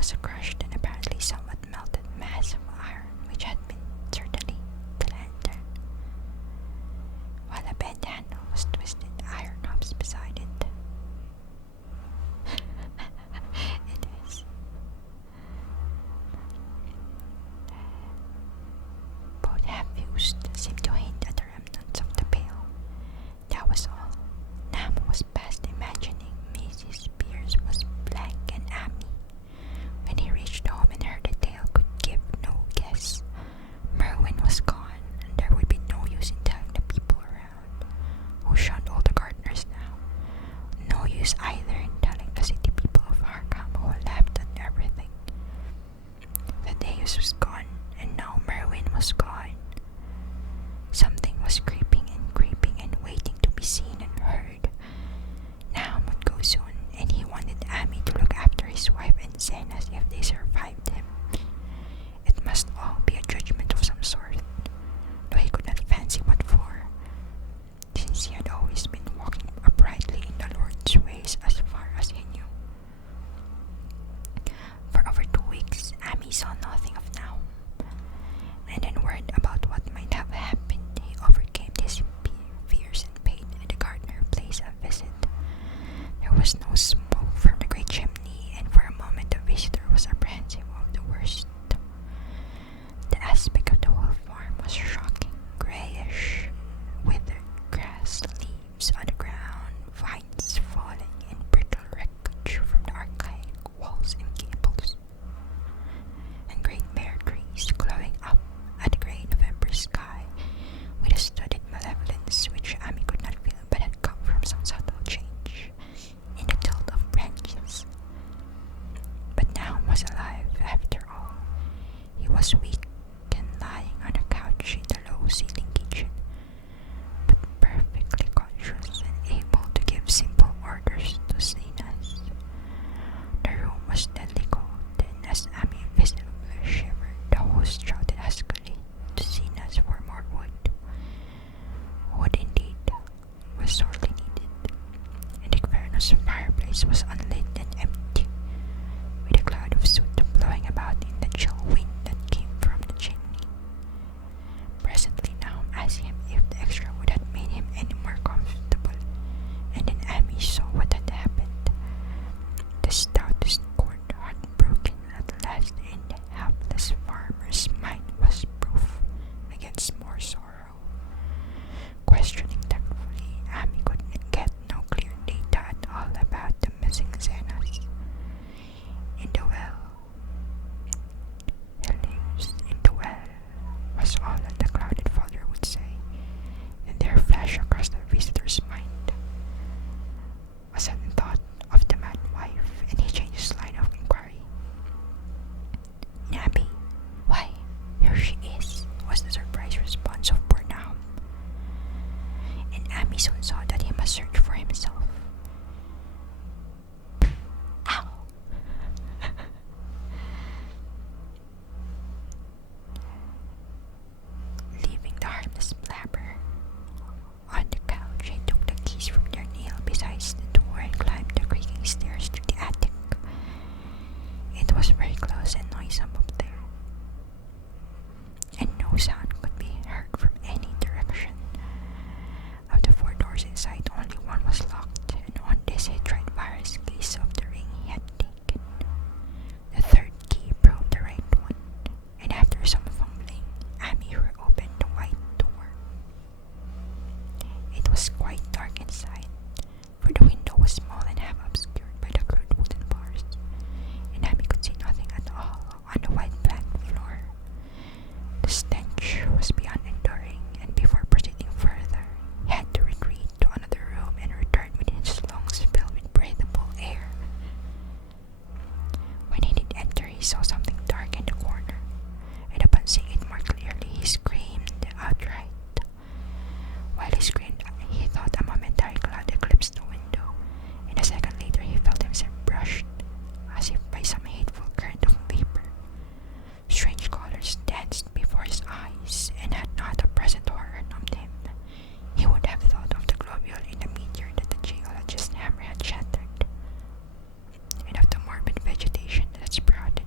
was a crushed and apparently somewhat melted mass of iron, which had been certainly the lantern, while a bent handle was twisted iron knobs beside it. It is. Both half-used seemed to hint at the remnants of the pail. That was all. Nam was past imagining. Mrs. Pierce was blank, and Amy, when he reached home and heard the tale, could give no guess. Merwin was gone, and there would be no use in telling the people around, who shunned all the gardeners now. No use either in telling the city people of Arkham, who laughed at everything. The Deus was gone, and now Merwin was gone. Something was creeping and waiting to be seen and heard. Nam would go soon, and he wanted Amy to look after his wife and Zenas if they survived him. It must all be a judgment of some sort, though he could not fancy what for, since he had always been walking uprightly in the Lord's ways as far as he knew. For over 2 weeks, Amy saw nothing of Nam, and then worried about what might have happened, he overcame his fears and paid the gardener place a visit. There was no smoke from the great chimney, and for a moment the visitor was apprehensive of the worst. The aspect of the whole farm was shocking. Grayish, withered grass, leaves on the ground, vines falling, and brittle wreckage from the archaic walls and gables, and great bare trees glowing up at the grey November sky with a studied malevolence which Amy could not feel but had come from some subtle change in the tilt of branches. But now was alive after all. He was weak and lying on a couch in the low-ceilinged kitchen, but perfectly conscious and able to give simple orders to Zenas. The room was deadly cold, and as Amy visibly shivered, the host shouted huskily to Zenas for more wood. Wood indeed was sorely needed, and the Inferno's fireplace was unlit and empty, with a cloud of soot blowing about in the chill wind that came from the chimney. Presently Nam asked him if the extra wood had made him any more comfortable, and then Amy saw what had happened. The stoutest cord, heartbroken at last, and the helpless farmer's mind was proof against more sorrow. Questioning tactfully, Amy could get no clear data at all about the missing Zenas. In the well, he lives in the well, was all that the clouded father would say, and there flashed across the visitor's mind a sudden thought of the mad wife, and he changed his line of inquiry. Abby, why, here she is, was the surprised response of poor Nam. And Amy soon saw that he must search for himself. Ow! Leaving the harmless blabber on the couch, he took the keys from their nail besides the door and climbed the creaking stairs to the attic. It was very close and noisome up there, and no sound could be heard from any direction. Of the 4 doors inside, only one was locked, and on this he tried various keys of the ring he had taken. The 3rd key proved the right one, and after some fumbling, Amy opened the white door. It was quite dark inside, for the window was small and half obscured by the crude wooden bars, and Amy could see nothing at all on the white plank floor. The stench was beyond enduring, and before proceeding further, he had to retreat to another room and return with his lungs filled with breathable air. When he did enter, he saw something dark in the corner, and upon seeing it more clearly, he screamed outright. While he screamed, he thought a momentary cloud eclipsed the window, and a second later he felt himself brushed, as if by some hateful current of vapor. Strange colors danced before his eyes, and had not a present horror numbed him, he would have thought of the globule in the meteor that the geologist's hammer had shattered, and of the morbid vegetation that sprouted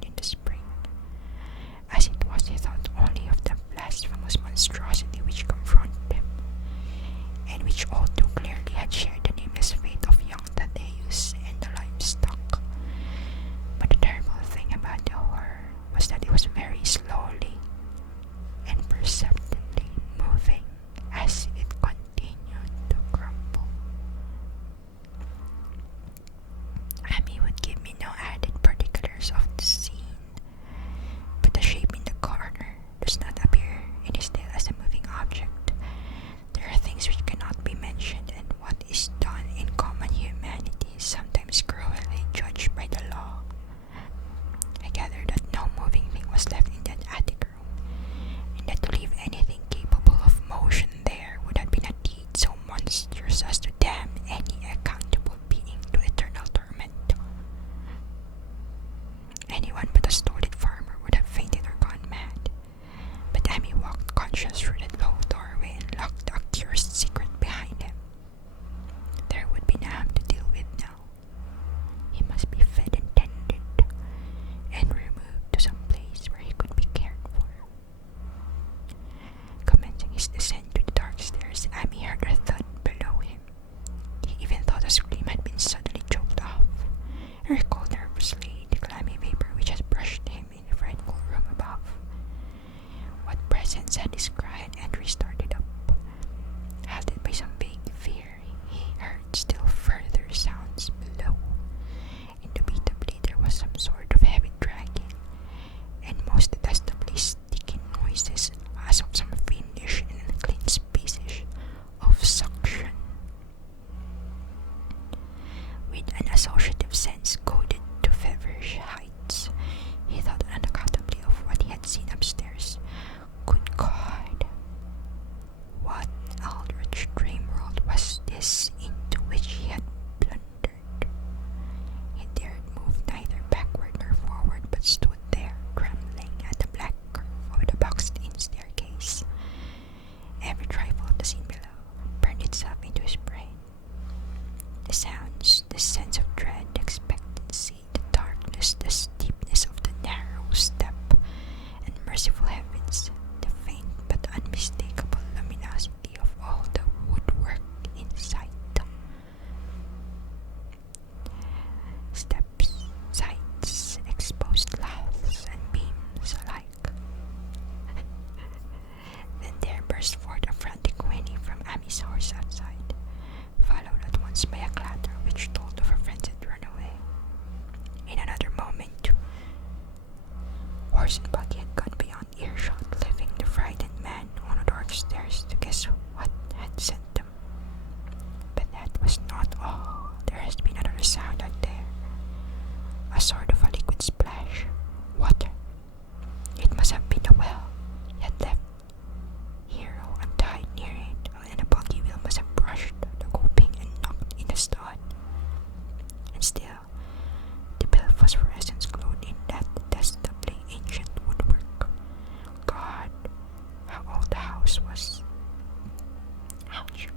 horse and buggy had gone beyond earshot, leaving the frightened man on the dark stairs to guess what had sent them. But that was not all. There has been another sound out there. A sort of a liquid splash. Water. It must have been the well he had left Hero untied near it, and a buggy wheel must have brushed the coping and knocked in the stud. And still, the pale phosphorescence glowed in that detestably ancient woodwork. God, how old the house was. Ouch.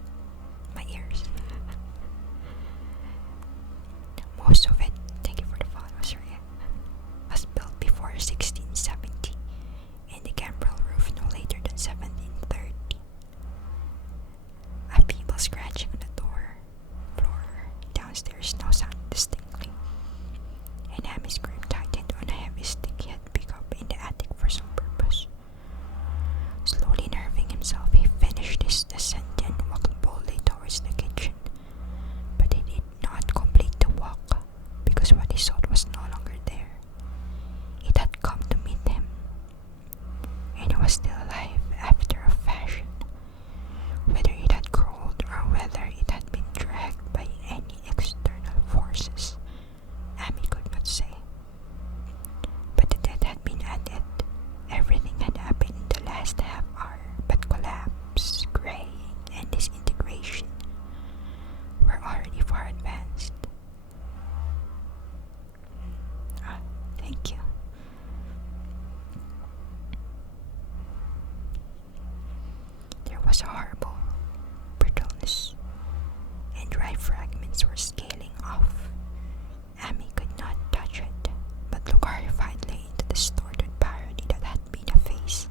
My ears. Most of it, thank you for the follow, sorry, was built before 1670, and the gambrel roof no later than 1730. A feeble scratching on the door floor downstairs now sounded distinctly, and Hammy's grip tightened on a heavy stick he had picked up in the attic for some purpose. Slowly nerving himself, he finished his descent and walked boldly towards the kitchen. But he did not complete the walk, because what he sought was no longer there. It had come to meet him, and he was still alive after a fashion. Whether it had crawled or whether it had been dragged by any external forces, Amy could not say. But the death had been at it. Everything had happened in the last half hour, but collapse, graying, and disintegration were already far advanced. Thank you. There was a horrible brittleness, and dry fragments were scaling off. Amy could not touch it, but looked horrifiedly into the distorted parody that had been a face.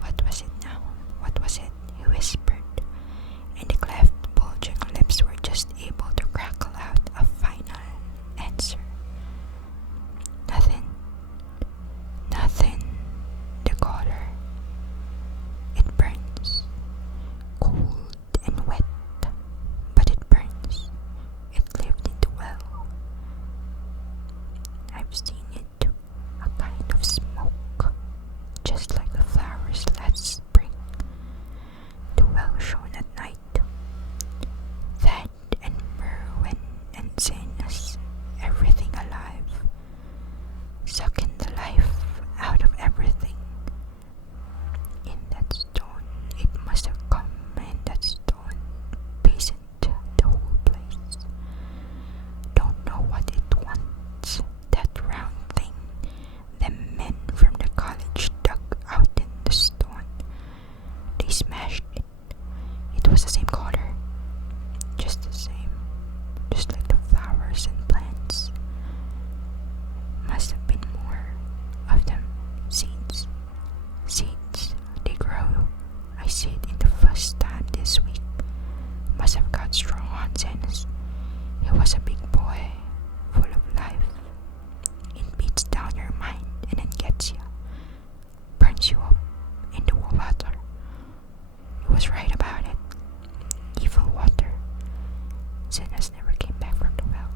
What was it now? What was it? He whispered, and the cleft, bulging lips were just able to crackle out a final answer. Nothing. Nothing. The color. It burns. Cold and wet, but it burns. It lived in the well. I've seen it. A kind of smoke, just like the flowers last spring. The well shone at night. That and Merwin and Zenas, everything alive, sucking the life out of everything. In that stone, it must have come, and that stone poisoned the whole place. Don't know what it wants, that round thing the men from the college dug out in the stone. They smashed it. It was the same color, just the same, just like the flowers and plants. Must have been more of them. Seeds. Seeds. They grow. I see it in the first time this week. Must have got strong on Zenas. He was a big boy, full of life. It beats down your mind and then gets you. Burns you up in the water. He was right about it. Evil water. Zenas never came back from the well.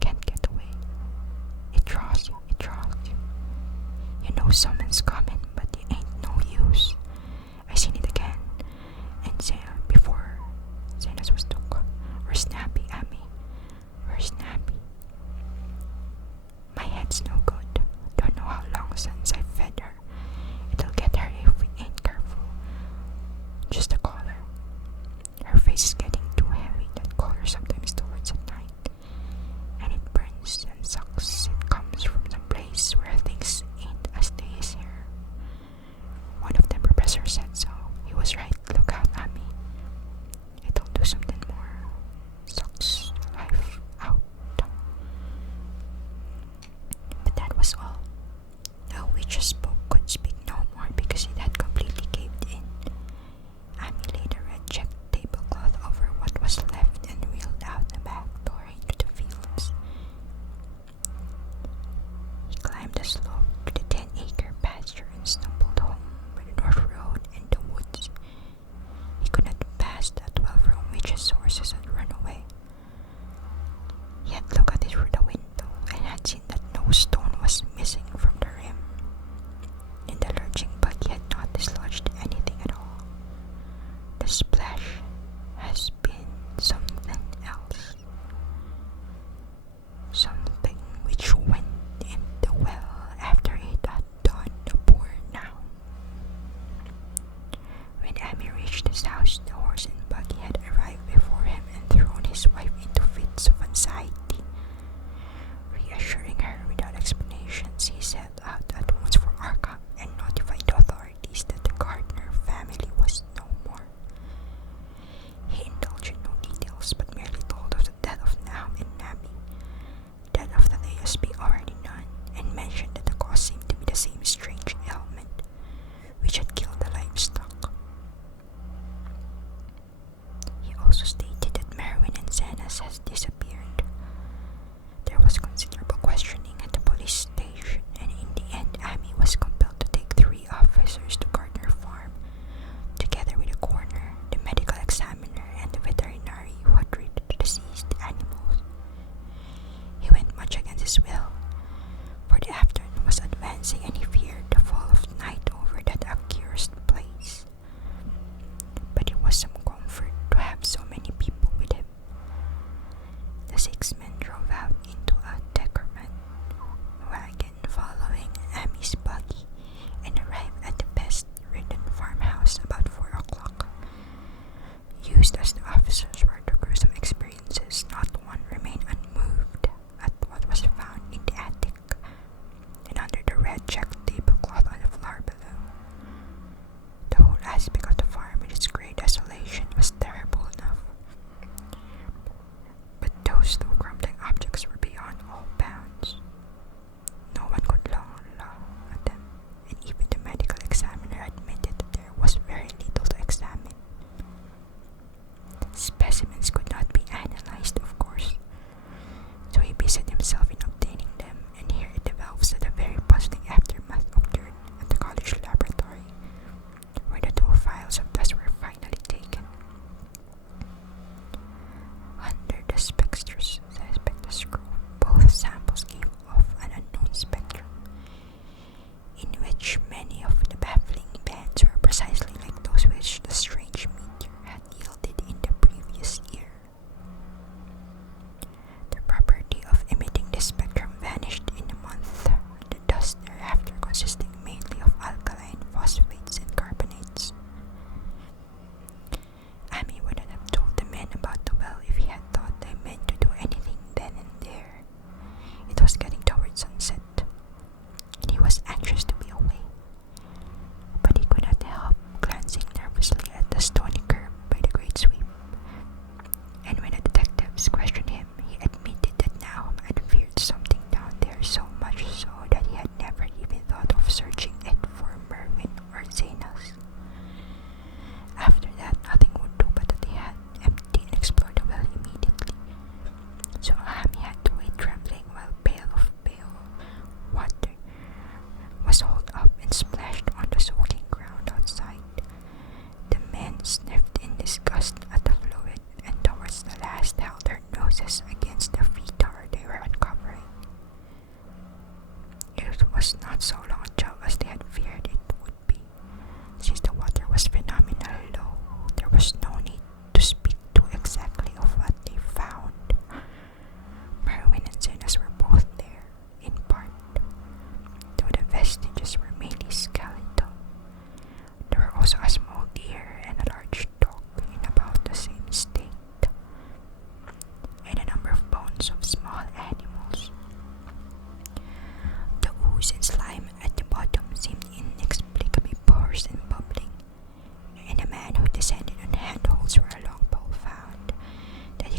Can't get away. It draws you. It draws you. You know someone's coming, but you ain't no use. I seen it again. And before Zenas was took. We're snappy, Amy. We're snappy. My head's no good. Don't know how long since I fed her. It'll get her if we ain't careful. Just a collar. Her face is getting too heavy. That collar sometimes towards at night. And it burns and sucks. It comes from some place where things ain't as they is here. dancing, and he feared the fall of night over that accursed place. But it was some comfort to have so many people with him. The 6 men drove out into a decrement wagon following Amy's buggy and arrived at the pest-ridden farmhouse about 4 o'clock. Used as the officers were to gruesome experiences, not one remained unmoved at what was found in the attic and under the red checked tablecloth on the floor below. The whole aspect of the farm with its grey desolation was terrible enough, but those 2 crumbling objects were beyond all bounds. No one could long laugh at them, and even the medical examiner admitted that there was very little to examine. Specimens could not be analyzed, of course, so he busied himself in obtaining them, and here it develops that a very puzzling aftermath occurred at the college laboratory, where the 2 files of dust were finally taken. Under the spectroscope, both samples gave off an unknown spectrum, in which many of the baffling bands were precisely like those which the strange meteor had yielded in the previous year. The property of emitting this spectrum vanished in a month, the dust thereafter consisting mainly of alkaline phosphates and carbonates. Amy would not have told the men about the well if he had thought they meant to do anything then and there. It was getting towards sunset, and he was anxious to be away, but he could not help glancing nervously at the stony curb by the great sweep. And when the detectives questioned him, he admitted that Nahum had feared something down there, so much so that he had never even thought of searching it for Mervyn or Zenas. After that, nothing would do but that he had empty and explore the well immediately. So Amy had to wait trembling while pail of pale water was hauled up and splashed on the soaking ground outside. The men sniffed in disgust at the fluid, and towards the last held their noses against the fetor they were uncovering. It was not so long a job as they had feared it would be. Since the water was phenomenally low, there was no need to speak too exactly of what they found. Merwin and Zenas were both there, in part, though the vestiges were mainly skeletal. There were also a small deer and a large dog in about the same state, and a number of bones of small animals. The ooze and slime at the bottom seemed inexplicably porous and bubbling, and a man who descended on handholds where a long pole found that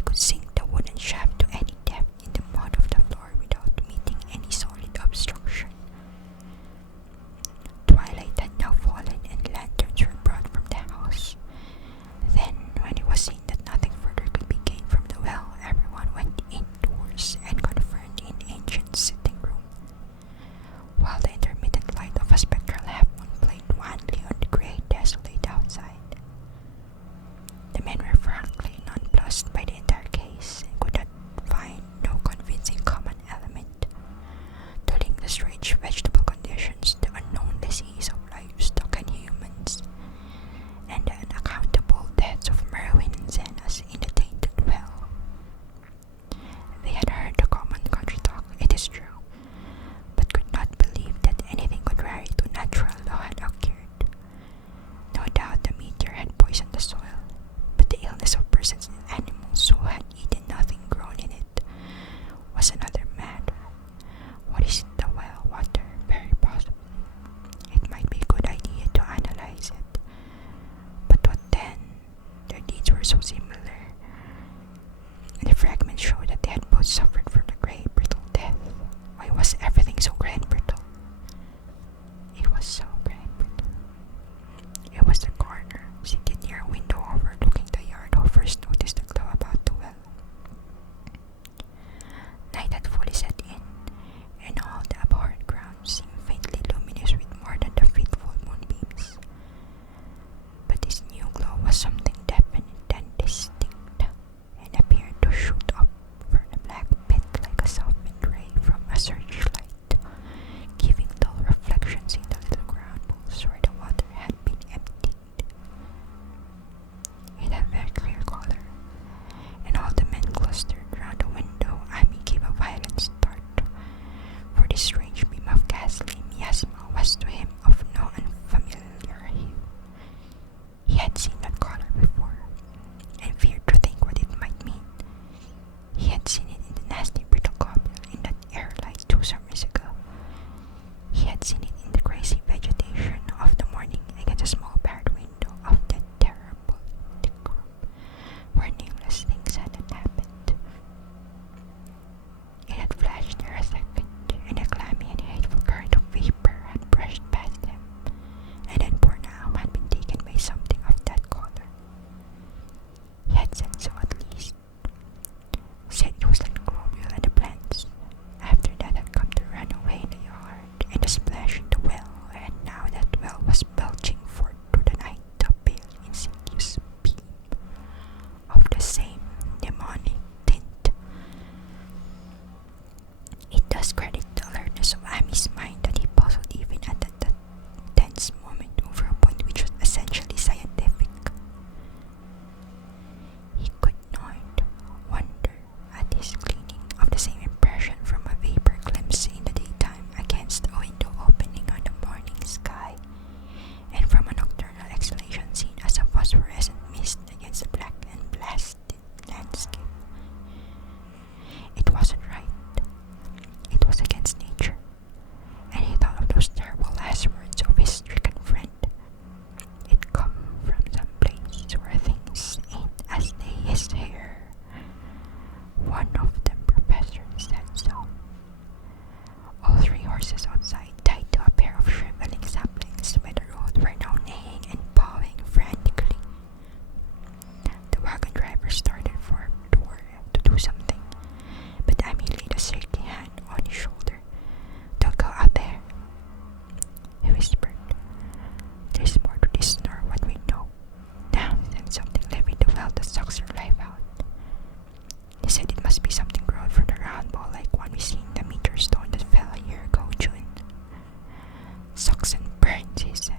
sucks and burns, he said.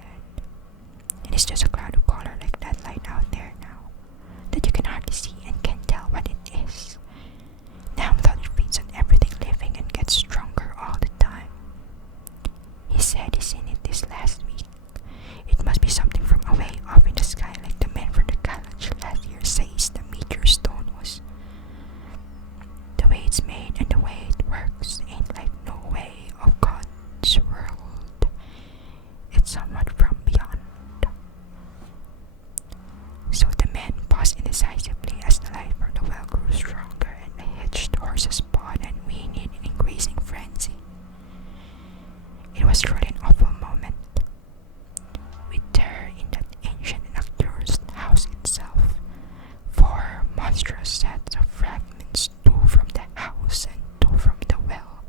And it's just a cloud of color like that light out there now, that you can hardly see and can't tell what it is. Now that it feeds on everything living and gets stronger all the time. He said he's seen it this last week. It must be something from away off in the sky, like the man from the college last year says the meteor stone was. The way it's made and the way it works ain't like no way of God's world. It's somewhat from beyond. So the man paused indecisively as the light from the well grew stronger and the hitched horses pawed and whinnied in increasing frenzy. It was truly an awful moment. With terror in that ancient and accused house itself, 4 monstrous sets of fragments, 2 from the house and 2 from the well,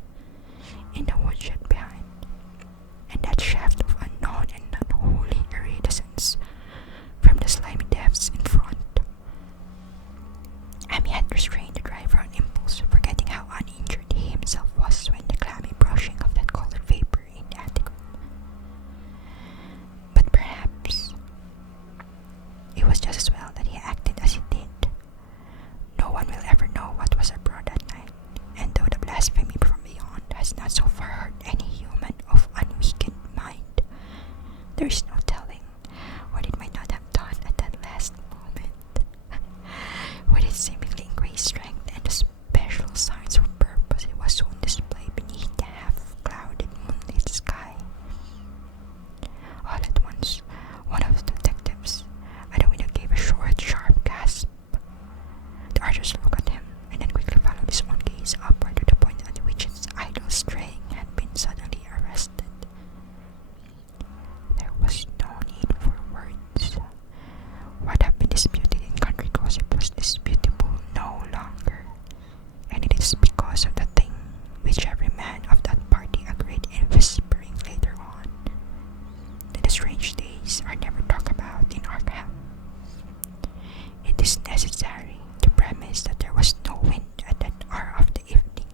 in the woodshed behind, and that shaft of unknown and unholy iridescence from the slimy depths in front. Amy had restrained the driver on impulse, forgetting how uninjured he himself was when the clammy brushing of that colored vapor in the attic room. But perhaps it was just as well that he acted as he did. No one will ever know what was abroad that night, and though the blasphemy from beyond has not so far hurt any human of unweakened mind, there is no telling what it might not have done at that last moment. With its seemingly increased strength and the special signs of purpose it was soon displayed beneath the half-clouded moonlit sky. All at once, one of the detectives at the window gave a short, sharp gasp. The artist looked at him and then quickly followed his own gaze upward to the point at which its idle straying had been suddenly arrested. There was no need for words. What had been disputed in country gossip was disputable no longer, and it is because of the thing which every man of that party agreed in whispering later on, that the strange days are never talked about in our camp. It is necessary to premise that there was no wind at that hour of the evening.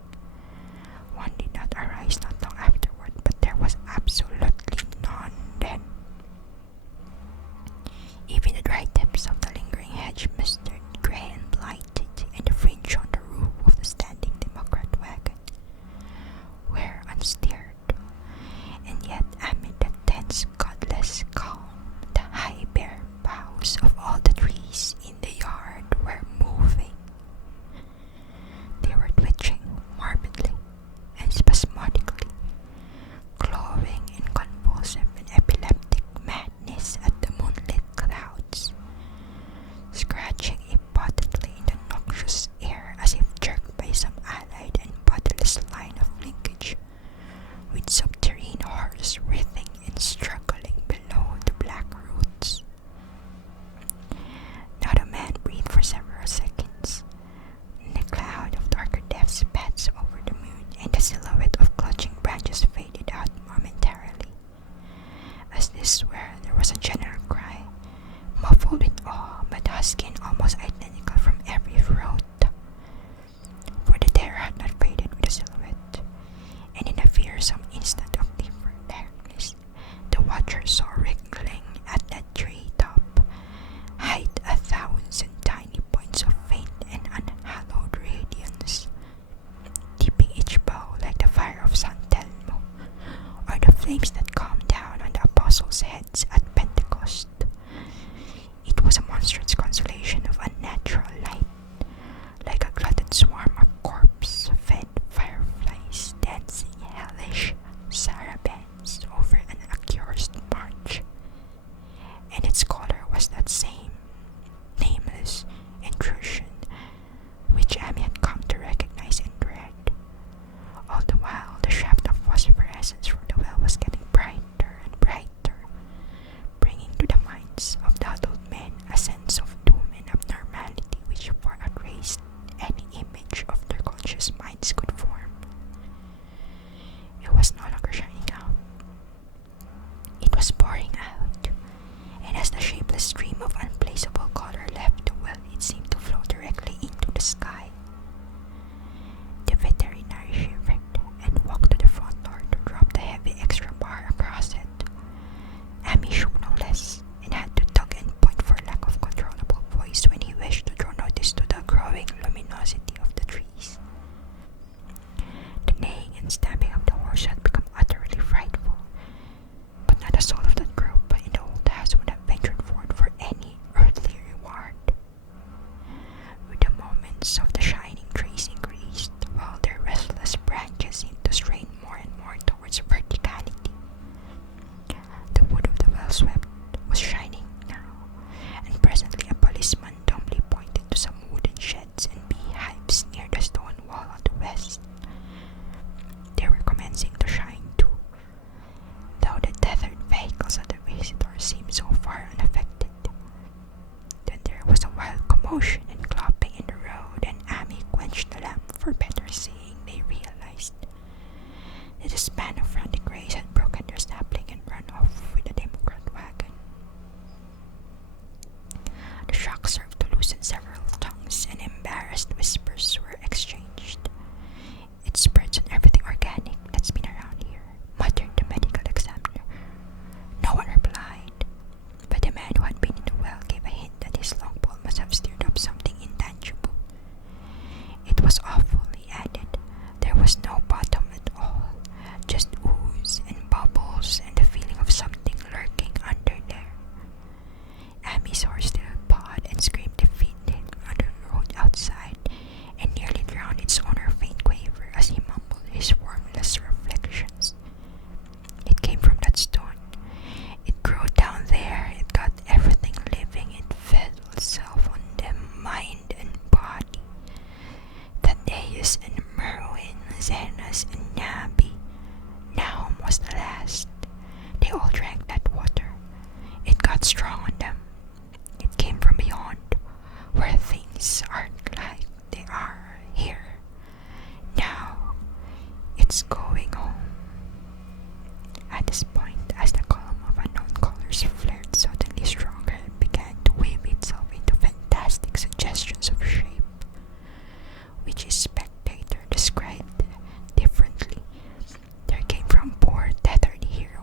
One did not arise not long afterward, but there was absolutely none then. Even the dry tips of the lingering hedge misted, grey and blighted, and the fringe on the roof of the standing Democrat wagon were unstirred. And yet, amid the tense, godless calm, the high bare boughs of all the trees in the yard were moving. They were twitching morbidly and spasmodically, clawing in convulsive and epileptic madness at the moonlit clouds, scratching impotently in the noxious air as if jerked by some allied and bodiless line of linkage, with subterranean horrors writhing and struggling below the black roots. Now the man breathed for several seconds, and the cloud of darker depths passed over the moon, and the silhouette of clutching branches faded out momentarily. As this were, there was a general cry, muffled with awe, but husky and almost identical from every throat. For the terror had not faded with the silhouette, and in a fearsome instant of deeper darkness, the watcher saw wriggling at that tree top, height 1,000 tiny points of faint and unhallowed radiance, tipping each bough like the fire of San Telmo, or the flames that come down on the apostles' heads at Pentecost. It was a monstrous constellation of unnatural light, like a glutted swarm of corpse-fed fireflies dancing hellish sarabands over an accursed march. And its color was that same nameless intrusion which Amy had come to recognize and dread. All the while, the shaft of phosphorescence from the well was getting brighter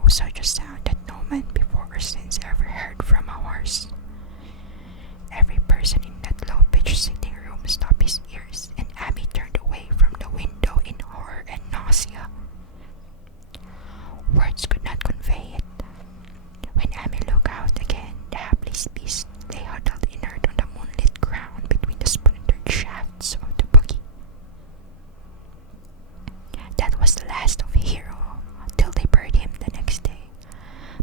such a sound that no man before or since ever heard from a horse. Every person in that low-pitched sitting room stopped his ears, and Abby turned away from the window in horror and nausea. Words could not convey it. When Abby looked out again, the hapless beast lay huddled inert on the moonlit ground between the splintered shafts of the buggy. That was the last of Hero, till they buried him the next day.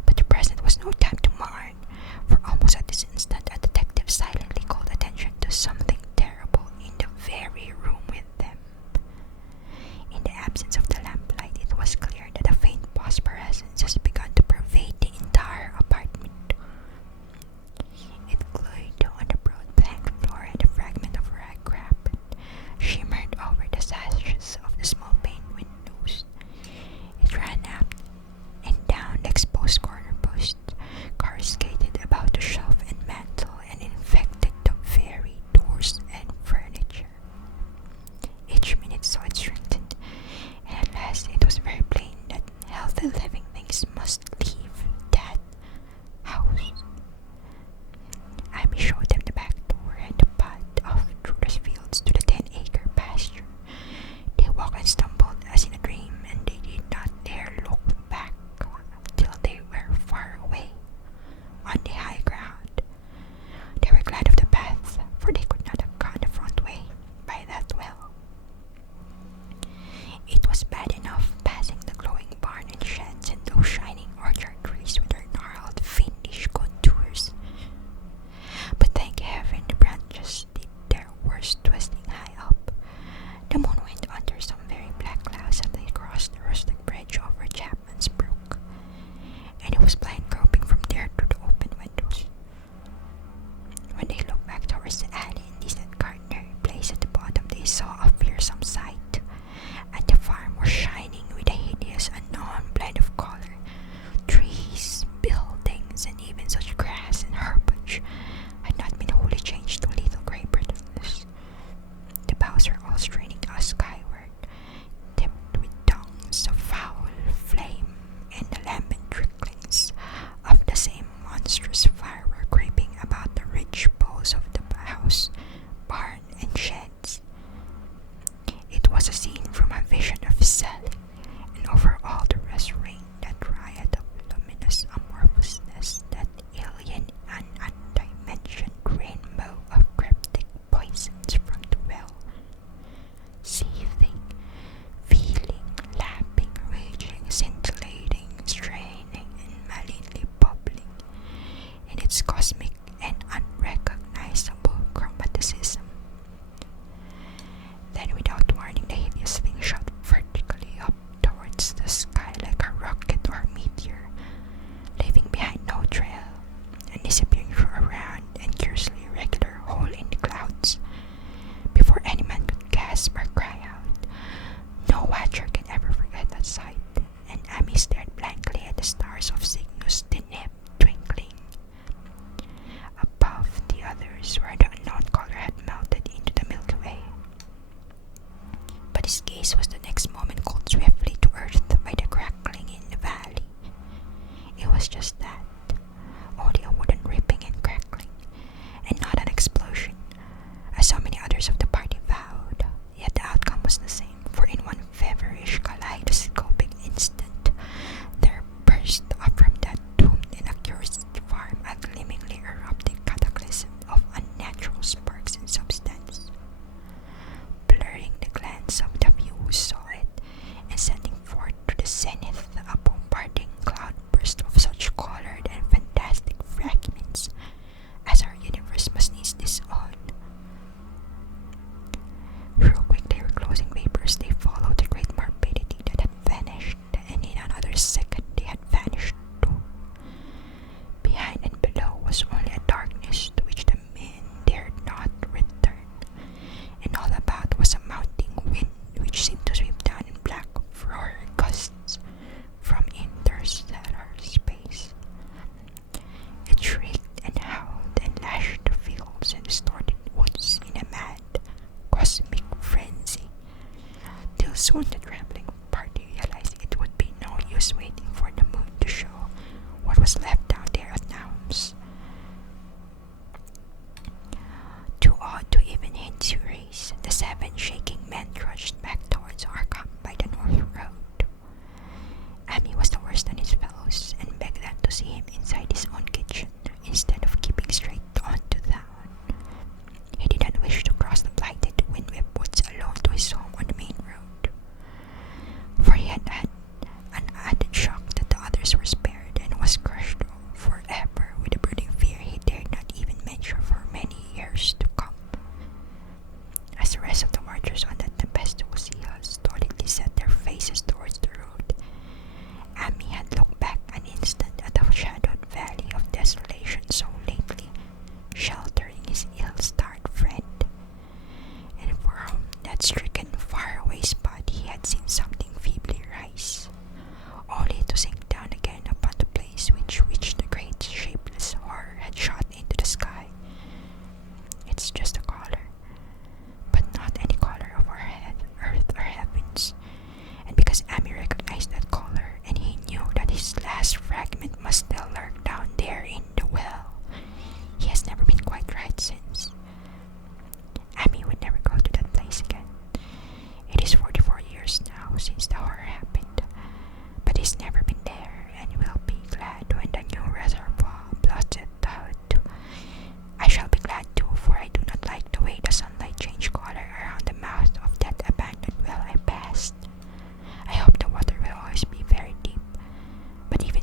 But the present was no time to mourn, for almost at this instant a detective silently called attention to something terrible in the very room with them. In the absence of the lamplight, it was clear that a faint phosphorescence has begun to pervade the entire apartment. It glowed on the broad plank floor, and a fragment of rag carpet shimmered over the sashes of the small pane windows. It ran up and down the exposed corner posts, coruscated about the shelf and mantel, and infected the very doors and furniture. Each minute saw it strengthen, and at last it was very plain that healthy living things must leave that house. Abby showed them the back door and the path off through the fields to the 10-acre pasture. They walked and stumbled as in a dream, and they did not dare look back till they were far away on the high ground. They were glad of the path, for they could not have gone the front way by that well. It was bad enough passing the glowing barn and sheds and those shining orchard trees with their gnarled, fiendish contours. But thank heaven the branches did their worst twisting high up. The moon went under some very black clouds as they crossed the rustic bridge over Chapman's Brook, and it was blind groping from there to the open windows. When they looked back towards the alley and decent gardener place at the bottom, they saw a fearsome sight. At the farm was shining with a hideous unknown blend of color. Trees, buildings, and even such grass and herbage had not been wholly changed to little grey brittleness. The boughs were all straining us skyward, tipped with tongues of foul flame, and the lambent tricklings of the same monstrous fire were creeping about the ridge poles of the house, barn, and sheds. It was a scene from a vision of Sally, and over all the rest reigned that riot of luminous amorphousness, that alien and undimensioned rainbow of cryptic poisons from the well, seething, feeling, lapping, raging, scintillating, straining, and malignly bubbling in its cosmic and unrecognizable chromaticism. Then, without warning, the hideous thing shot vertically up towards the sky like a rocket or meteor, leaving behind no trail, and disappearing through a round and curiously irregular hole in the clouds. Before any man could gasp or cry out, no watcher can ever forget that sight, and Amy stared blankly at the stars of Cygnus Deneb twinkling above the others, where the unknown color had melted into the Milky Way. But his gaze was the next moment called swiftly to earth by the crackling in the valley. It was just that, only a wooden ripping and crackling, and not an explosion, as so many others of the party vowed. Yet the outcome was the same, for in one feverish, kaleidoscopic instant, there burst up from that doomed and accursed farm a gleamingly erupting cataclysm of unnatural sparks and substance, blurring the glance of the few who saw it, and sending forth to the zenith a bombarding cloudburst of such color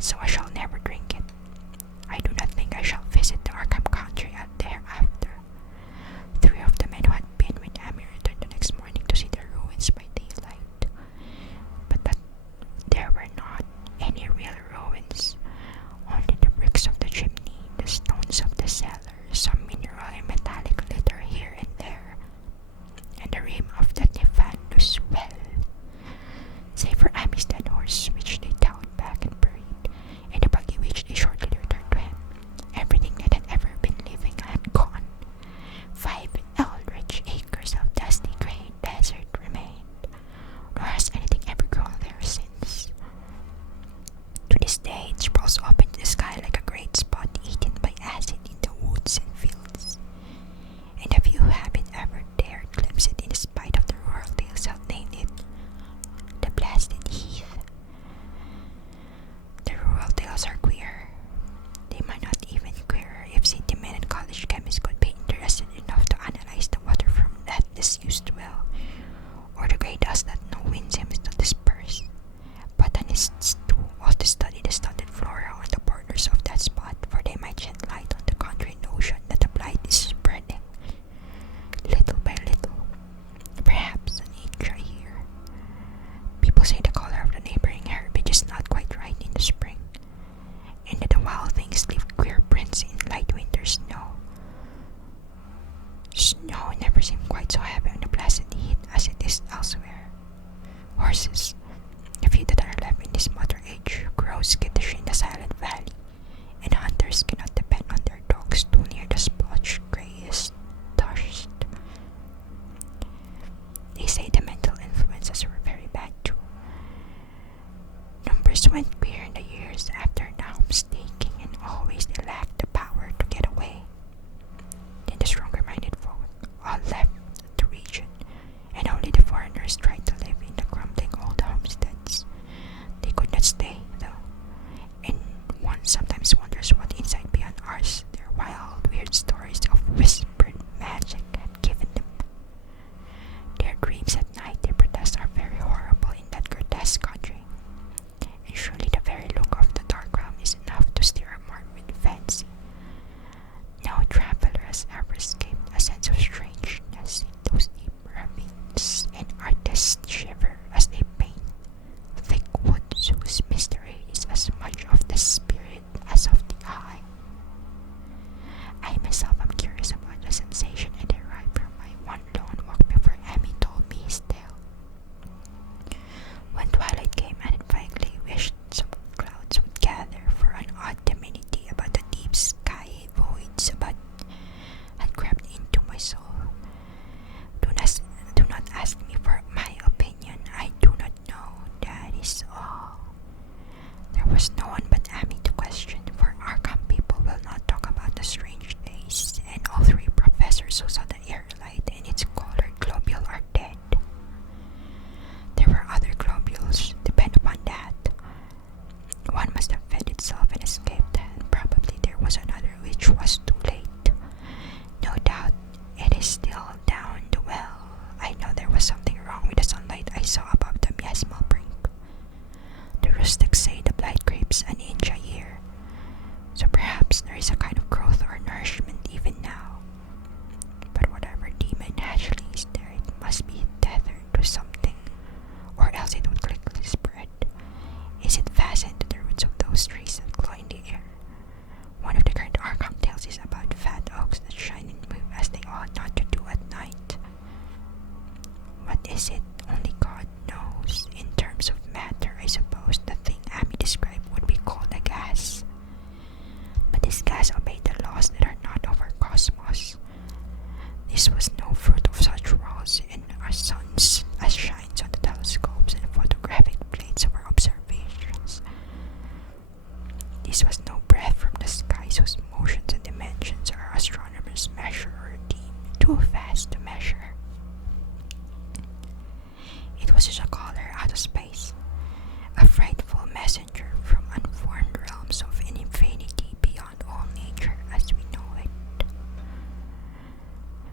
so I shall never drink it. I do not think I shall visit the Arkham country thereafter. 3 of the men who had been with Amy returned the next morning to see the ruins by daylight. But there were not any real ruins, only the bricks of the chimney, the stones of the cellar, some mineral and metallic litter here and there, and the rim of the Nefandus well. Save for Amy's dead horse, which they towed back and buried, and the buggy which they shortly returned to him. Everything that had ever been living had gone. 5 eldritch acres of dusty grey desert remained, nor has anything ever grown there since. To this day, it sprawls up into the sky like a great spot eaten by acid in the woods and fields. And the few who haven't ever dared glimpse it in spite of the rural tales have named it the Blasted Heath. The rural tales are queer. They might not even queerer if city men and college chemists could be interested enough to analyze the water from that disused well, or the grey dust that no wind seems to disperse. Botanists too ought to study the stunted flora on the borders of that spot, for they might shed light on the contrary notion that the blight is spreading, little by little, perhaps an inch a year. People say the color of the neighboring herbage is not quite right in the spring, and that the wild things leave queer prints in light winter snow. Snow never seemed quite so heavy on the Blasted Heath as it is elsewhere. Horses, the few that are left in this modern age, grow skittish in the silent valley, and hunters cannot depend on their dogs too near the splotched greyish dust. They say the mental influences were very bad too. Numbers went queer in the years after Naum's taking, and always they lacked the power to get away. Then the stronger-minded folk all left the region, and only the foreigners tried to live in the crumbling old homesteads. They could not stay, though, and one sometimes wonders what insight beyond ours their wild, weird stories of whispered magic had given them. Their dreams at night, they protest, are very horrible in that grotesque country, and surely the very look of the dark realm is enough to stir a mark with fancy. No traveler has ever escaped a sense of strangeness in those deep ravines, and artists shiver as they paint thick woods whose mystery is as much of the spirit as of the eye. I myself am curious about the sensation I derived from my one lone walk before Amy told me his tale. When twilight came, and I vaguely wished some clouds would gather for an odd timidity about the deep sky voids about had crept into my soul. Do not ask me for my opinion. I do not know. That is all. There was no one but Amy to question, for Arkham people will not talk about the strange days, and all 3 professors who saw the air light and its colored globule are dead. There were other globules, depend upon that. One must have fed itself and escaped, and probably there was another which was too late. No doubt it is still down the well. I know there was something wrong with the sunlight I saw above the miasmal brink. The rustics say the blight creeps an inch a year, so perhaps there is a kind of growth or nourishment even now. But whatever demon actually is there, it must be tethered to something, or else it would quickly spread. Is it fastened to the roots of those trees that glow in the air? One of the current Arkham tales is about fat oaks that shine and move as they ought not to do at night. What is it? Only God knows. In terms of matter, I suppose the thing Amy described would be called a gas. But this gas obeyed the laws that are not of our cosmos. This was no fruit of such laws in our suns as shines on the telescopes and photographic plates of our observations. This was no breath from the skies whose motions and dimensions our astronomers measure or deem too fast to measure. It was just a caller out of space, a frightful messenger from unformed realms of an infinity beyond all nature as we know it.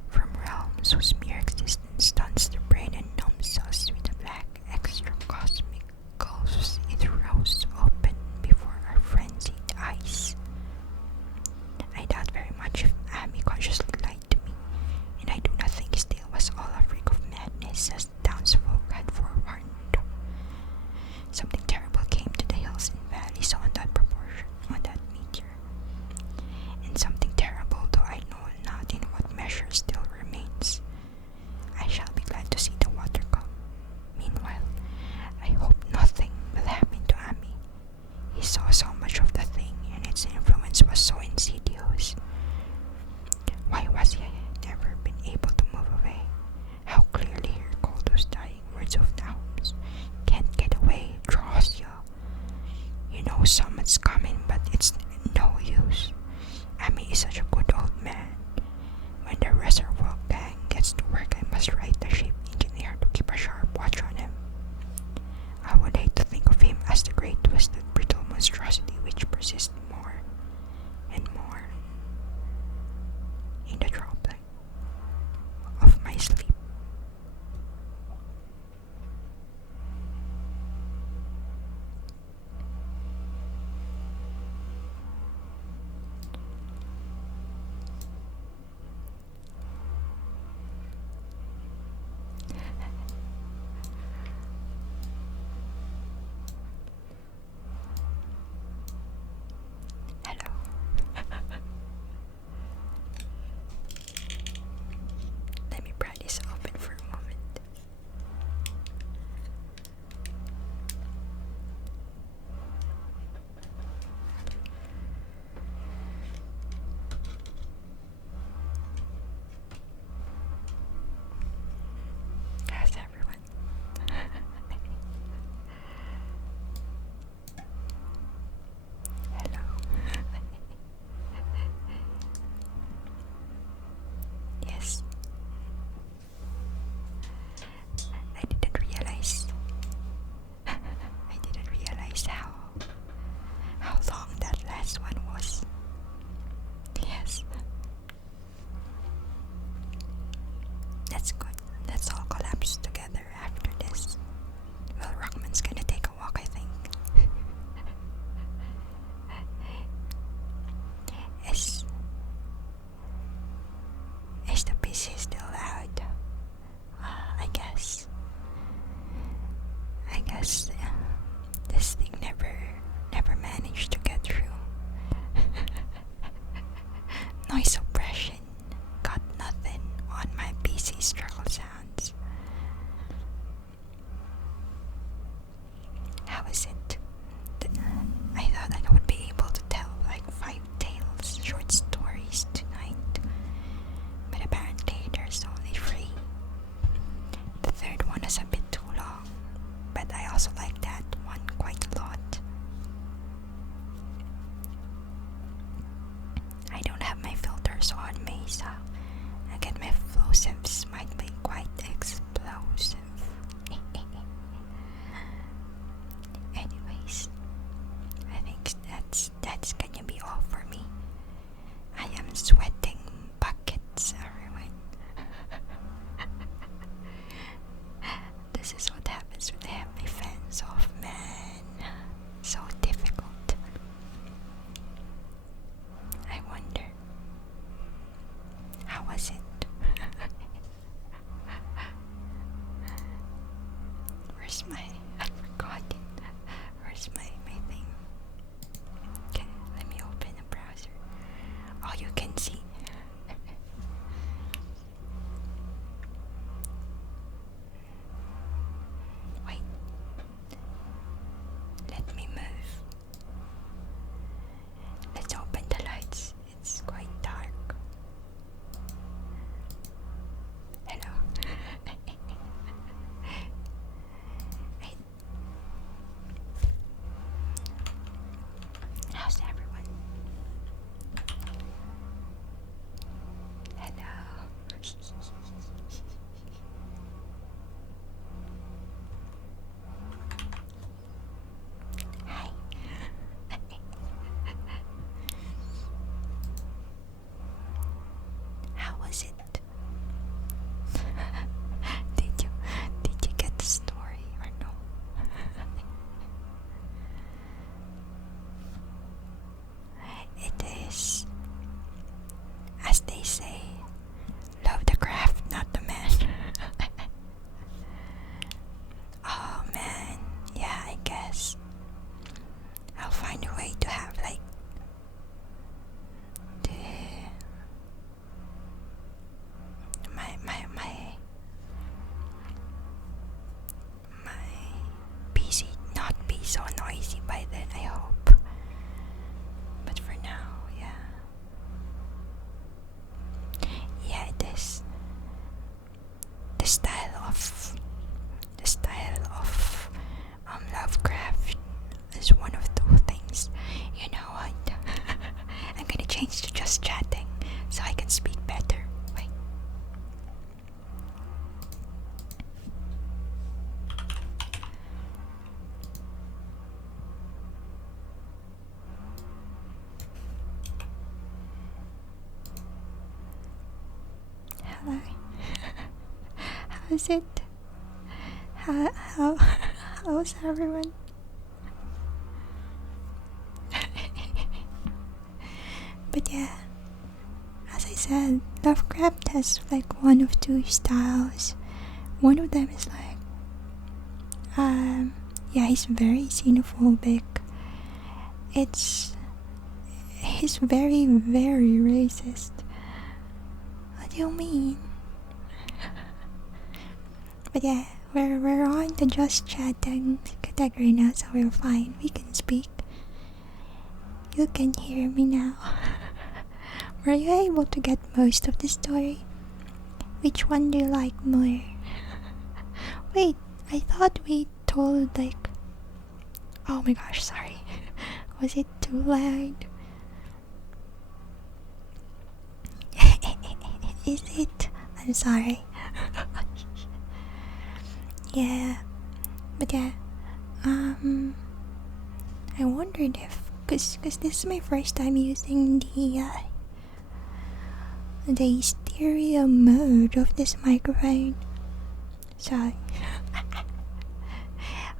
From realms whose mere existence stuns the brain and numbs us with the black extra cosmic gulfs it rose open before our He saw so much of the thing, and its influence was so insidious. Why was he never been able to move away? How clearly he recalled those dying words of Nahum's. Can't get away, draws you. You know someone's coming, but it's no use. Ami is such a good old man. When the reservoir gang gets to work, I must write the ship engineer to keep a sharp watch on him. I would hate to think of him as the great twisted brittle monstrosity which persists more and more in the troubling of my sleep. Hello. Let me pry this open for a moment. How's everyone? Hello. Yes. I didn't realize. I didn't realize how long that last one was. Yes. That's good. Let's all collapse together after this. Well, Rockman's gonna take a walk, I think. Is the PC still loud? I guess. This thing never managed to get through. Noise suppression got nothing on my PC struggle sounds. How is it? I thought I would be able to tell like 5 tales, short stories tonight, but apparently there's only 3. The third one is a bit too long, but I also like that one quite a lot. I don't have my filters on me, so again my plosives might be quite explosive. Anyways, I think that's gonna be all for me. I am sweating buckets, everyone. This is what happens when I have my fans off, man. So difficult. I wonder, how was it? Where's my, I forgot it. Where's my thing? Okay, let me open the browser. Oh, you can see. change to just chatting so I can speak better. Wait. Hello. How's it? How's everyone? But yeah, as I said, Lovecraft has like one of two styles. One of them is like, yeah, he's very xenophobic. He's very, very racist. What do you mean? But yeah, we're on the just chatting category now, so we're fine. We can speak. You can hear me now. Were you able to get most of the story? Which one do you like more? Wait, I thought we told like... Oh my gosh, sorry. Was it too loud? Is it? I'm sorry. Yeah, but yeah, I wondered if, cause this is my first time using the stereo mode of this microphone, so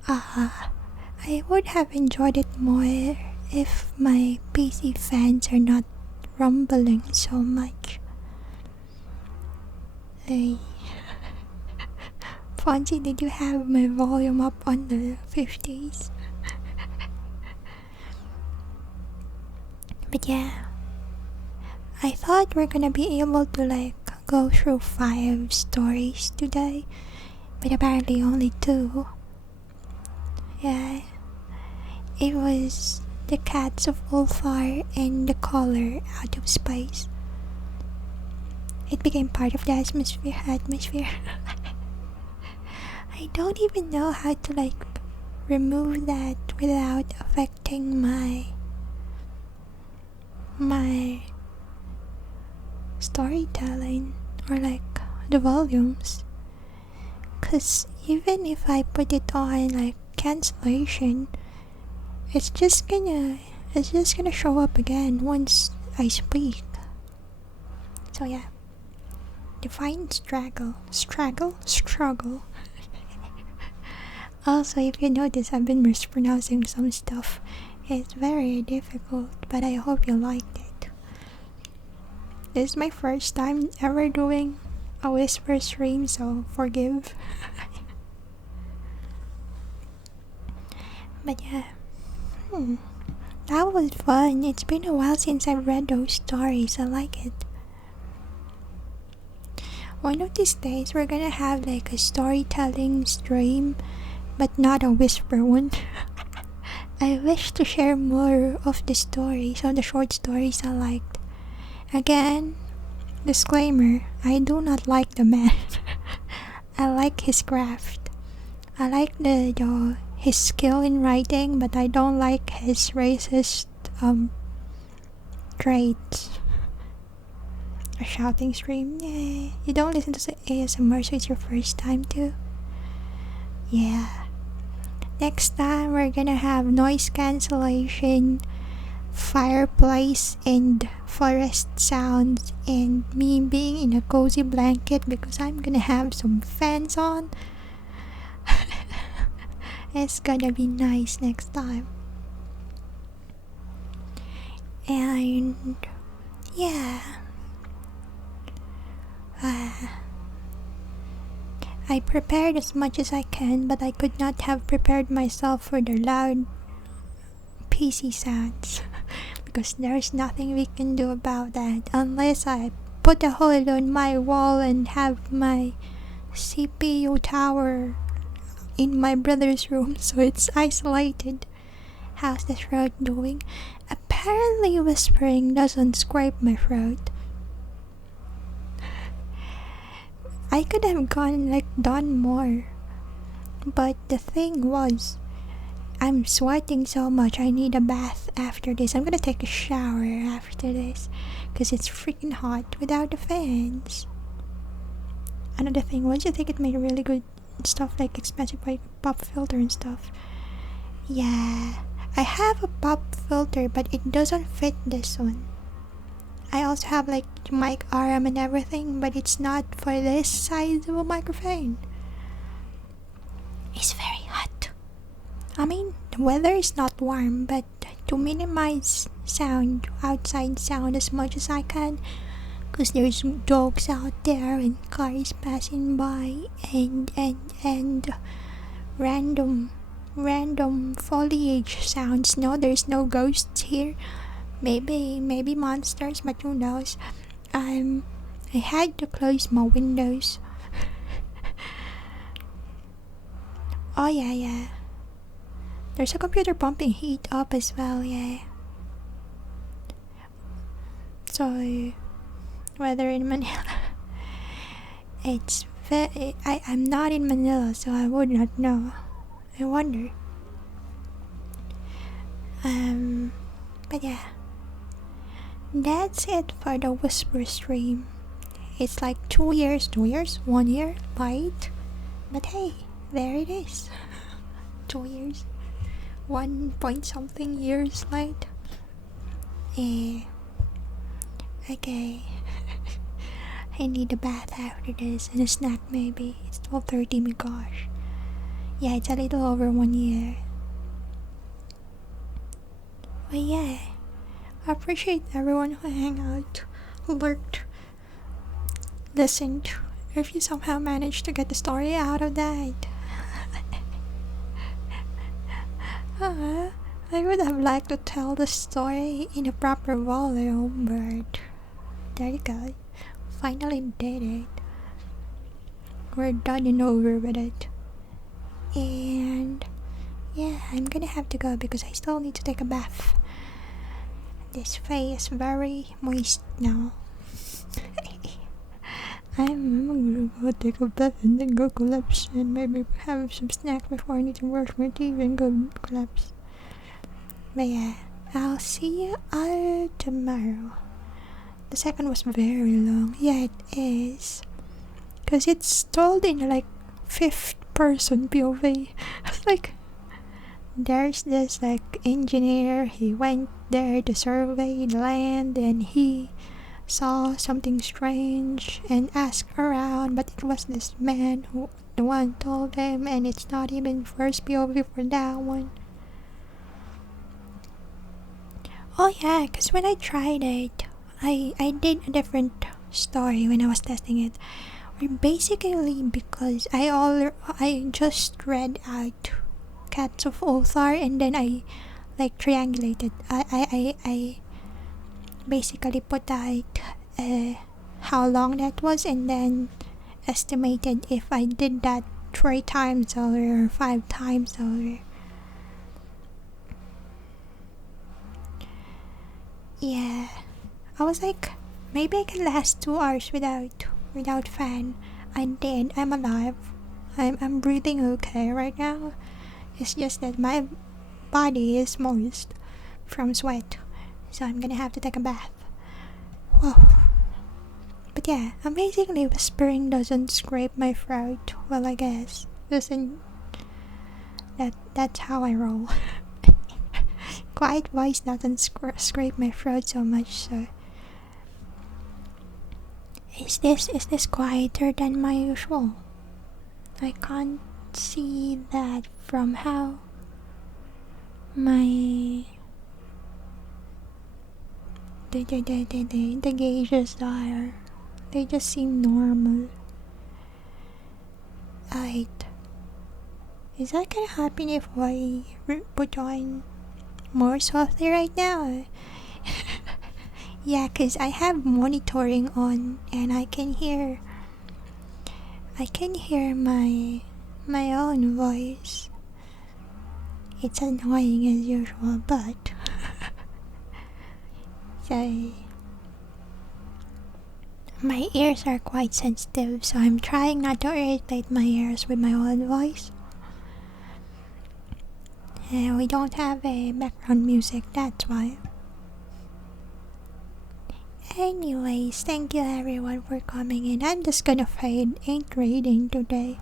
I would have enjoyed it more if my PC fans are not rumbling so much. Fonzie, did you have my volume up on the 50s? But yeah, I thought we're gonna be able to like go through 5 stories today, but apparently only 2. Yeah, it was the Cats of Ulthar and the Color Out of Space. It became part of the atmosphere. I don't even know how to like remove that without affecting my storytelling or like the volumes, cause even if I put it on like cancellation, it's just gonna show up again once I speak. So yeah, define struggle. Also, if you notice, I've been mispronouncing some stuff. It's very difficult, but I hope you liked it. This is my first time ever doing a whisper stream, so forgive. But yeah, that was fun. It's been a while since I've read those stories. I like it. One of these days, we're gonna have like a storytelling stream, but not a whisper one. I wish to share more of the stories, of the short stories I liked. Again, disclaimer, I do not like the man. I like his craft. I like his skill in writing, but I don't like his racist traits. A shouting stream? Yeah. You don't listen to ASMR, so it's your first time too? Yeah. Next time we're gonna have noise cancellation, fireplace and forest sounds, and me being in a cozy blanket because I'm gonna have some fans on. It's gonna be nice next time. And yeah, I prepared as much as I can, but I could not have prepared myself for the loud PC sounds because there's nothing we can do about that unless I put a hole on my wall and have my CPU tower in my brother's room so it's isolated. How's the throat doing? Apparently whispering doesn't scrape my throat. I could have done more, but the thing was, I'm sweating so much. I need a bath after this. I'm gonna take a shower after this because it's freaking hot without the fans. Another thing, once you think it made really good stuff like expensive like pop filter and stuff. Yeah, I have a pop filter, but it doesn't fit this one. I also have like mic arm and everything, but it's not for this size of a microphone. It's very hot. I mean, the weather is not warm, but to minimize sound, outside sound as much as I can, because there's dogs out there and cars passing by and random foliage sounds. No, there's no ghosts here. Maybe monsters, but who knows? I had to close my windows. Oh yeah. There's a computer pumping heat up as well, yeah. So, weather in Manila. I'm not in Manila, so I would not know. I wonder. But yeah. That's it for the Whisper stream. It's like 2 years, 1 year late. But hey, there it is. 2 years. 1 point something years late. Okay. I need a bath after this and a snack maybe. It's 12:30, my gosh. Yeah, it's a little over 1 year. But yeah, I appreciate everyone who hang out, who lurked, listened. If you somehow managed to get the story out of that. I would have liked to tell the story in a proper volume, but there you go. Finally did it. We're done and over with it. And yeah, I'm gonna have to go because I still need to take a bath. This face is very moist now. I'm gonna go take a bath and then go collapse and maybe have some snack before I need to brush my teeth and go collapse. But yeah, I'll see you all tomorrow. The second was very long. Yeah, it is. Because it's told in like 5th person POV. Like, there's this like engineer, he went there to survey the land and he saw something strange and asked around, but it was this man who the one told him, and it's not even first POV for that one. Oh yeah, because when I tried it, I did a different story when I was testing it. Basically because I just read out Cats of Ulthar and then I like triangulated. I basically put out how long that was and then estimated if I did that 3 times over or 5 times over. Yeah, I was like, maybe I can last 2 hours without fan. I did. I'm alive. I'm breathing okay right now. It's just that my body is moist from sweat, so I'm gonna have to take a bath. Whoa. But yeah, amazingly whispering doesn't scrape my throat. Well, I guess that's how I roll. Quiet voice doesn't scrape my throat so much. So is this quieter than my usual? I can't see that from how my the gauges are. They just seem normal. Is that gonna happen if I put on more softly right now? Yeah, cause I have monitoring on and I can hear my own voice. It's annoying as usual, but so my ears are quite sensitive, so I'm trying not to irritate my ears with my own voice. We don't have a background music, that's why. Anyways, thank you everyone for coming in. I'm just gonna fade, ain't reading today.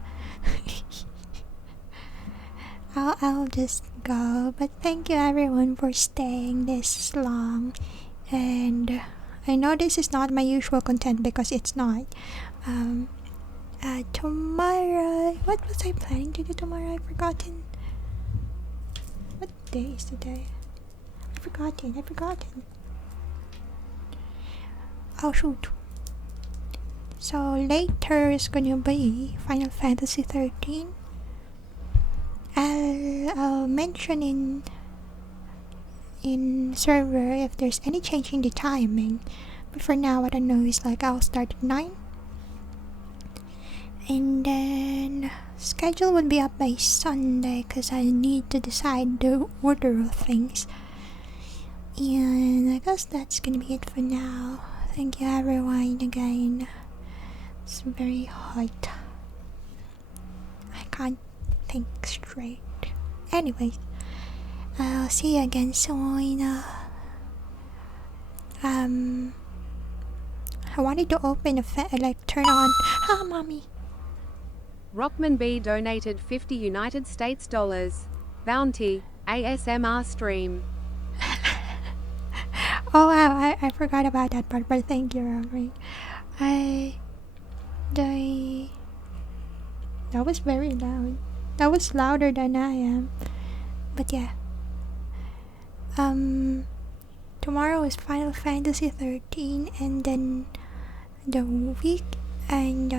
I'll just go, but thank you everyone for staying this long. And I know this is not my usual content because it's not. Tomorrow, what was I planning to do tomorrow? I've forgotten. What day is today? I've forgotten. Oh shoot. So later is gonna be Final Fantasy 13. I'll mention in server if there's any change in the timing. But for now, what I know is like I'll start at 9. And then schedule will be up by Sunday because I need to decide the order of things. And I guess that's gonna be it for now. Thank you everyone again. It's very hot. I can't think straight. Anyways, I'll see you again soon. I wanted to open turn on. Ah, mommy. Rockman B donated 50 United States dollars. Bounty, ASMR stream. Oh wow, I forgot about that part, but thank you, Rockman. That was very loud. That was louder than I am. But yeah. Tomorrow is Final Fantasy 13, and then the week and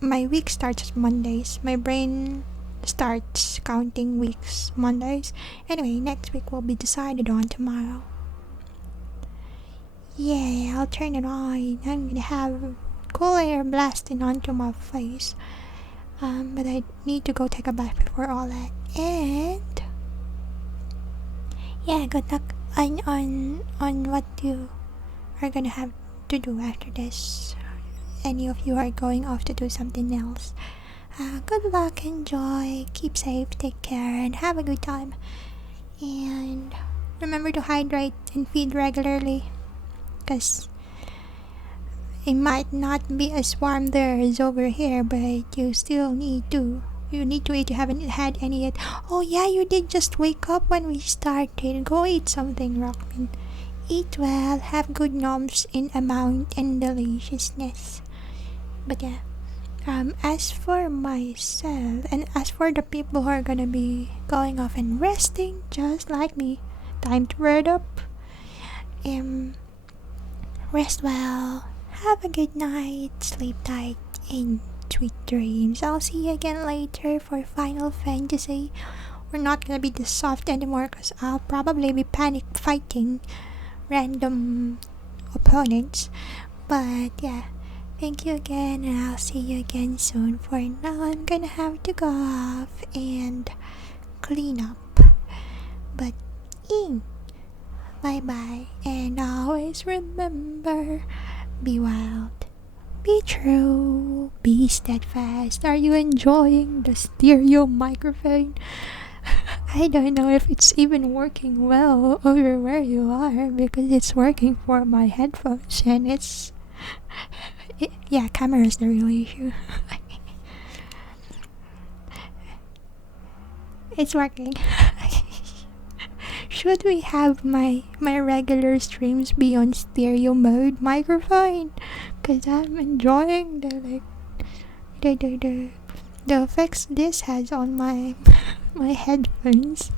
my week starts Mondays. My brain starts counting weeks Mondays. Anyway, next week will be decided on tomorrow. Yeah, I'll turn it on. I'm gonna have cool air blasting onto my face. But I need to go take a bath before all that. And yeah, good luck on what you are gonna have to do after this. Any of you are going off to do something else. Good luck, enjoy, keep safe, take care, and have a good time. And remember to hydrate and feed regularly, because it might not be as warm there as over here, but you still need to. You need to eat. You haven't had any yet. Oh yeah, you did just wake up when we started. Go eat something, Rockman. Eat well, have good noms in amount and deliciousness. But yeah, as for myself, and as for the people who are gonna be going off and resting, just like me, time to read up. Rest well, have a good night, sleep tight, and sweet dreams. I'll see you again later for Final Fantasy. We're not gonna be this soft anymore because I'll probably be panic fighting random opponents. But yeah, thank you again, and I'll see you again soon. For now, I'm gonna have to go off and clean up. But bye bye, and always remember, be wild, be true, be steadfast. Are you enjoying the stereo microphone? I don't know if it's even working well over where you are, because it's working for my headphones and yeah, camera is the real issue. It's working. Should we have my regular streams be on stereo mode microphone? Cause I'm enjoying the effects this has on my my headphones.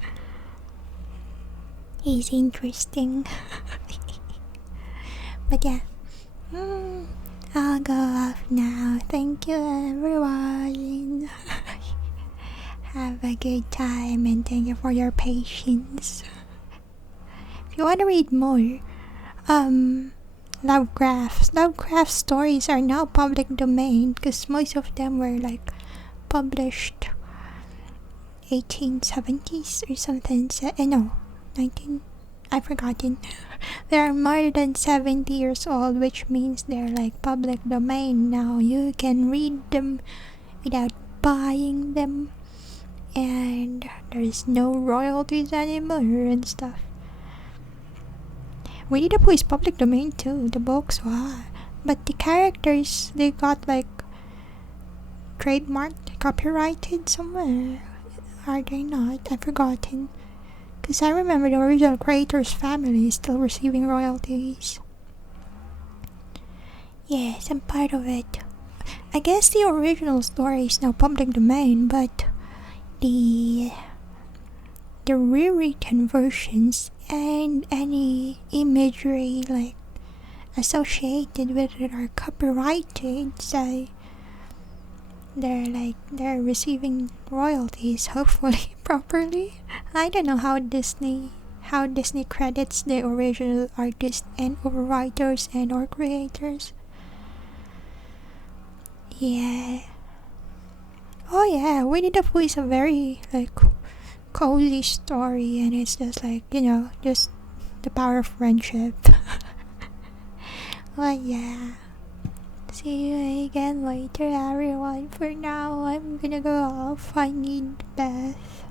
It's interesting. But yeah, I'll go off now. Thank you everyone. Have a good time, and thank you for your patience. If you want to read more, Lovecraft stories are now public domain because most of them were like published 1870s or something. No, 19. I've forgotten. They are more than 70 years old, which means they're like public domain now. You can read them without buying them. and there's no royalties anymore and stuff. Winnie the Pooh is public domain too, the books, wow. But the characters, they got like trademarked, copyrighted somewhere. Are they not? I've forgotten. Because I remember the original creator's family is still receiving royalties. Yes, I'm part of it. I guess the original story is now public domain, but the rewritten versions and any imagery like associated with it are copyrighted, so they're receiving royalties hopefully properly. I don't know how Disney credits the original artists and or writers and or creators. Yeah. Oh yeah, Winnie the Pooh is a very like cozy story, and it's just like, just the power of friendship. Well, yeah. See you again later, everyone. For now, I'm gonna go off. I need bath.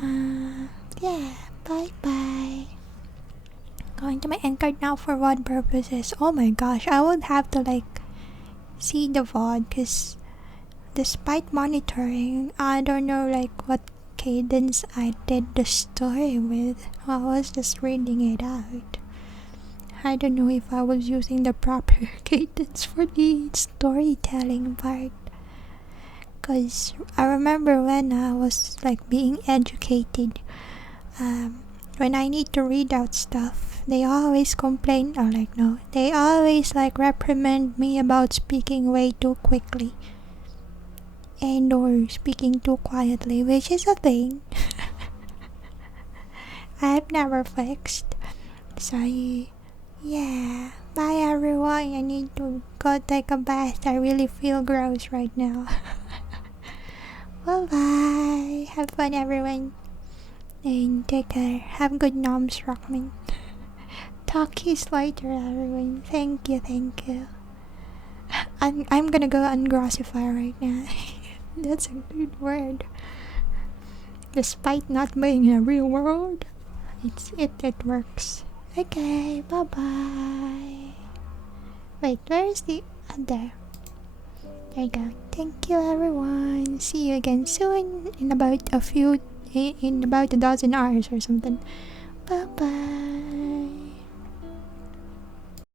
Yeah. Bye bye. Going to my end card now for VOD purposes. Oh my gosh, I would have to see the VOD because despite monitoring, I don't know what cadence I did the story with. I was just reading it out. I don't know if I was using the proper cadence for the storytelling part. Cause I remember when I was being educated, when I need to read out stuff, they always complain or no, they always reprimand me about speaking way too quickly and or speaking too quietly, which is a thing I've never fixed. So yeah, bye everyone. I need to go take a bath. I really feel gross right now. Well, bye. Have fun, everyone. And take care. Have good noms, Rockman. Talk to you later, everyone. Thank you. I'm gonna go ungrossify right now. That's a good word. Despite not being a real world, it works. Okay, bye bye. Wait, where's the other? There you go. Thank you, everyone. See you again soon in about a dozen hours or something. Bye bye.